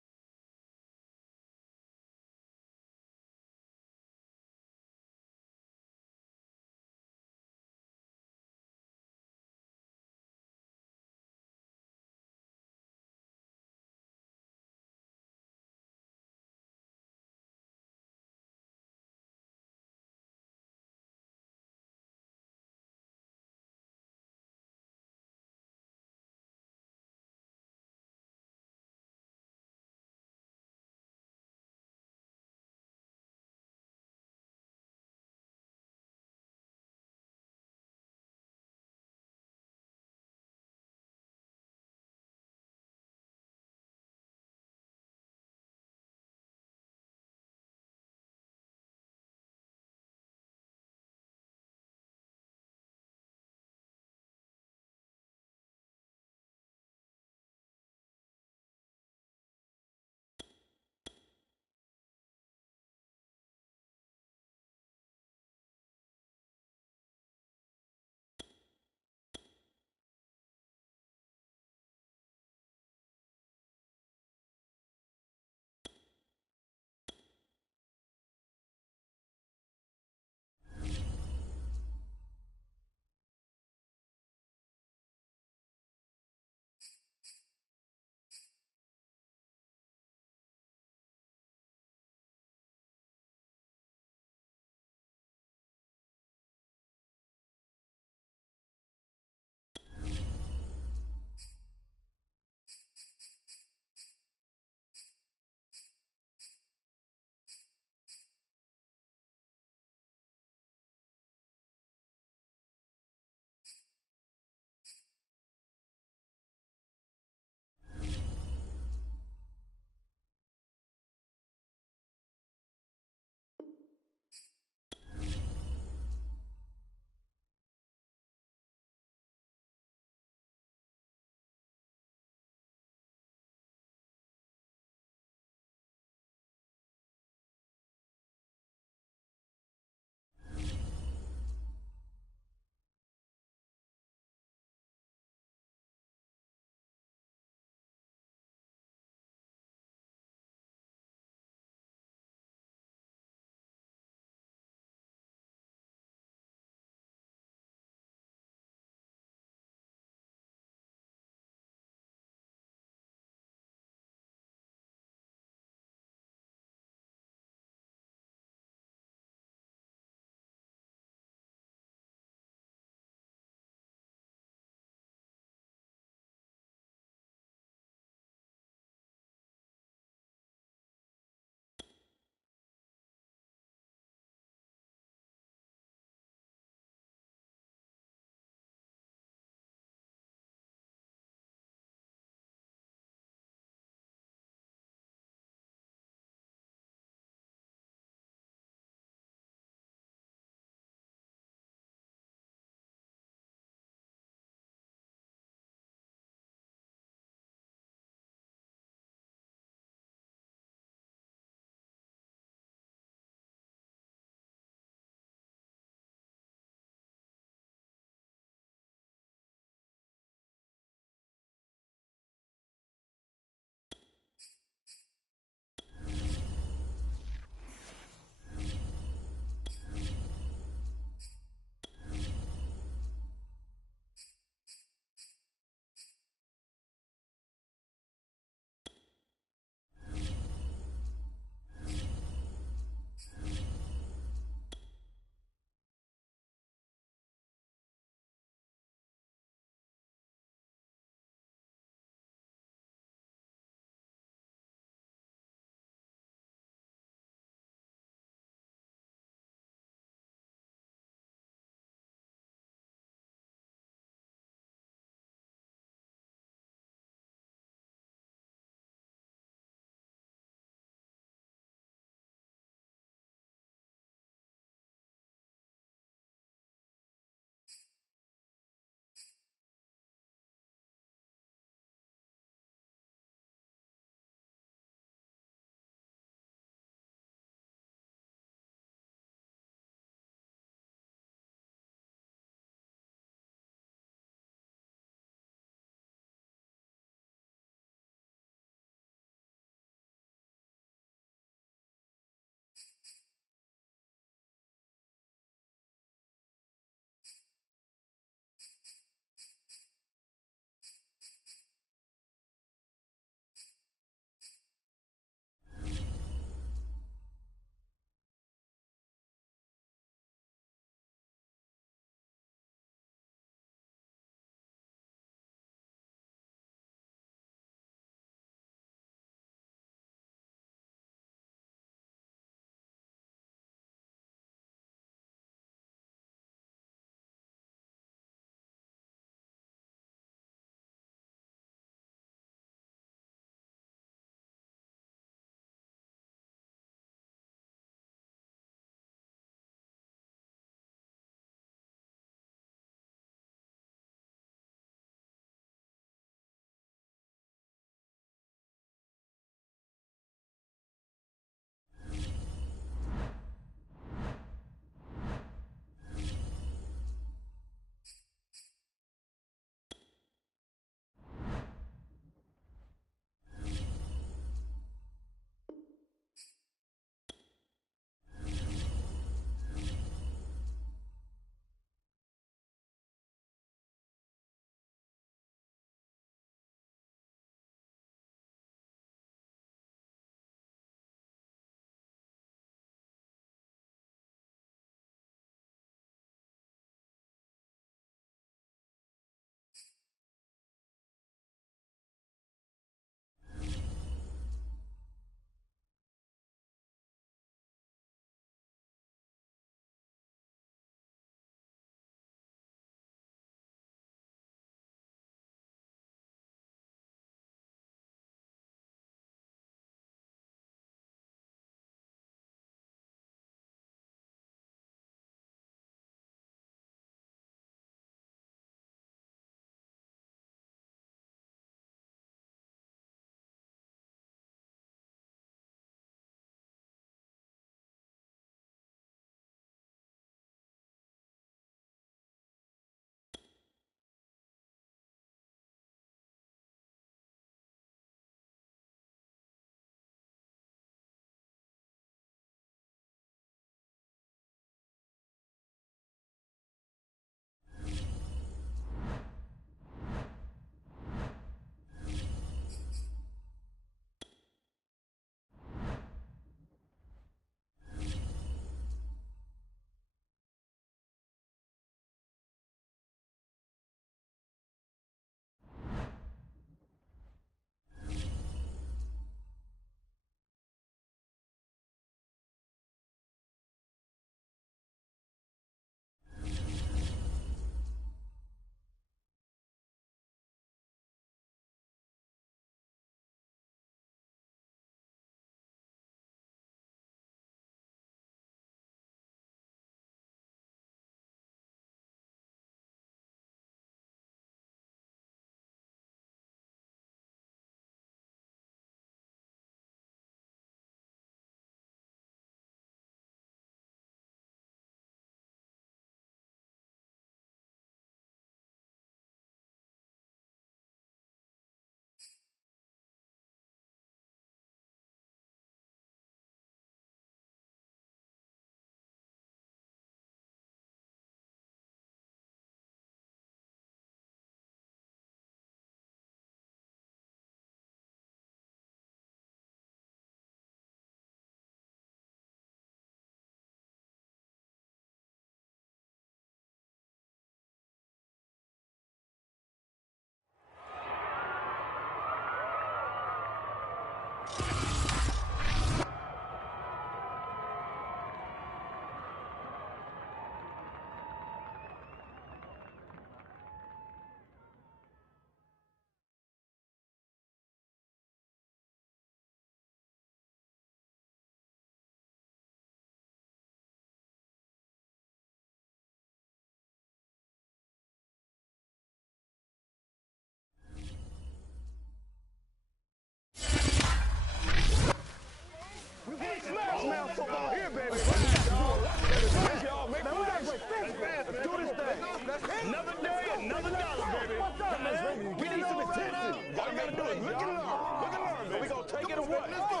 smell football here, baby. Let's y'all make play. Let's do this thing. Another day, another dollar, baby. Come on, we need some attention. All you gotta do is look and learn. Look and learn, baby. We gonna take it or what?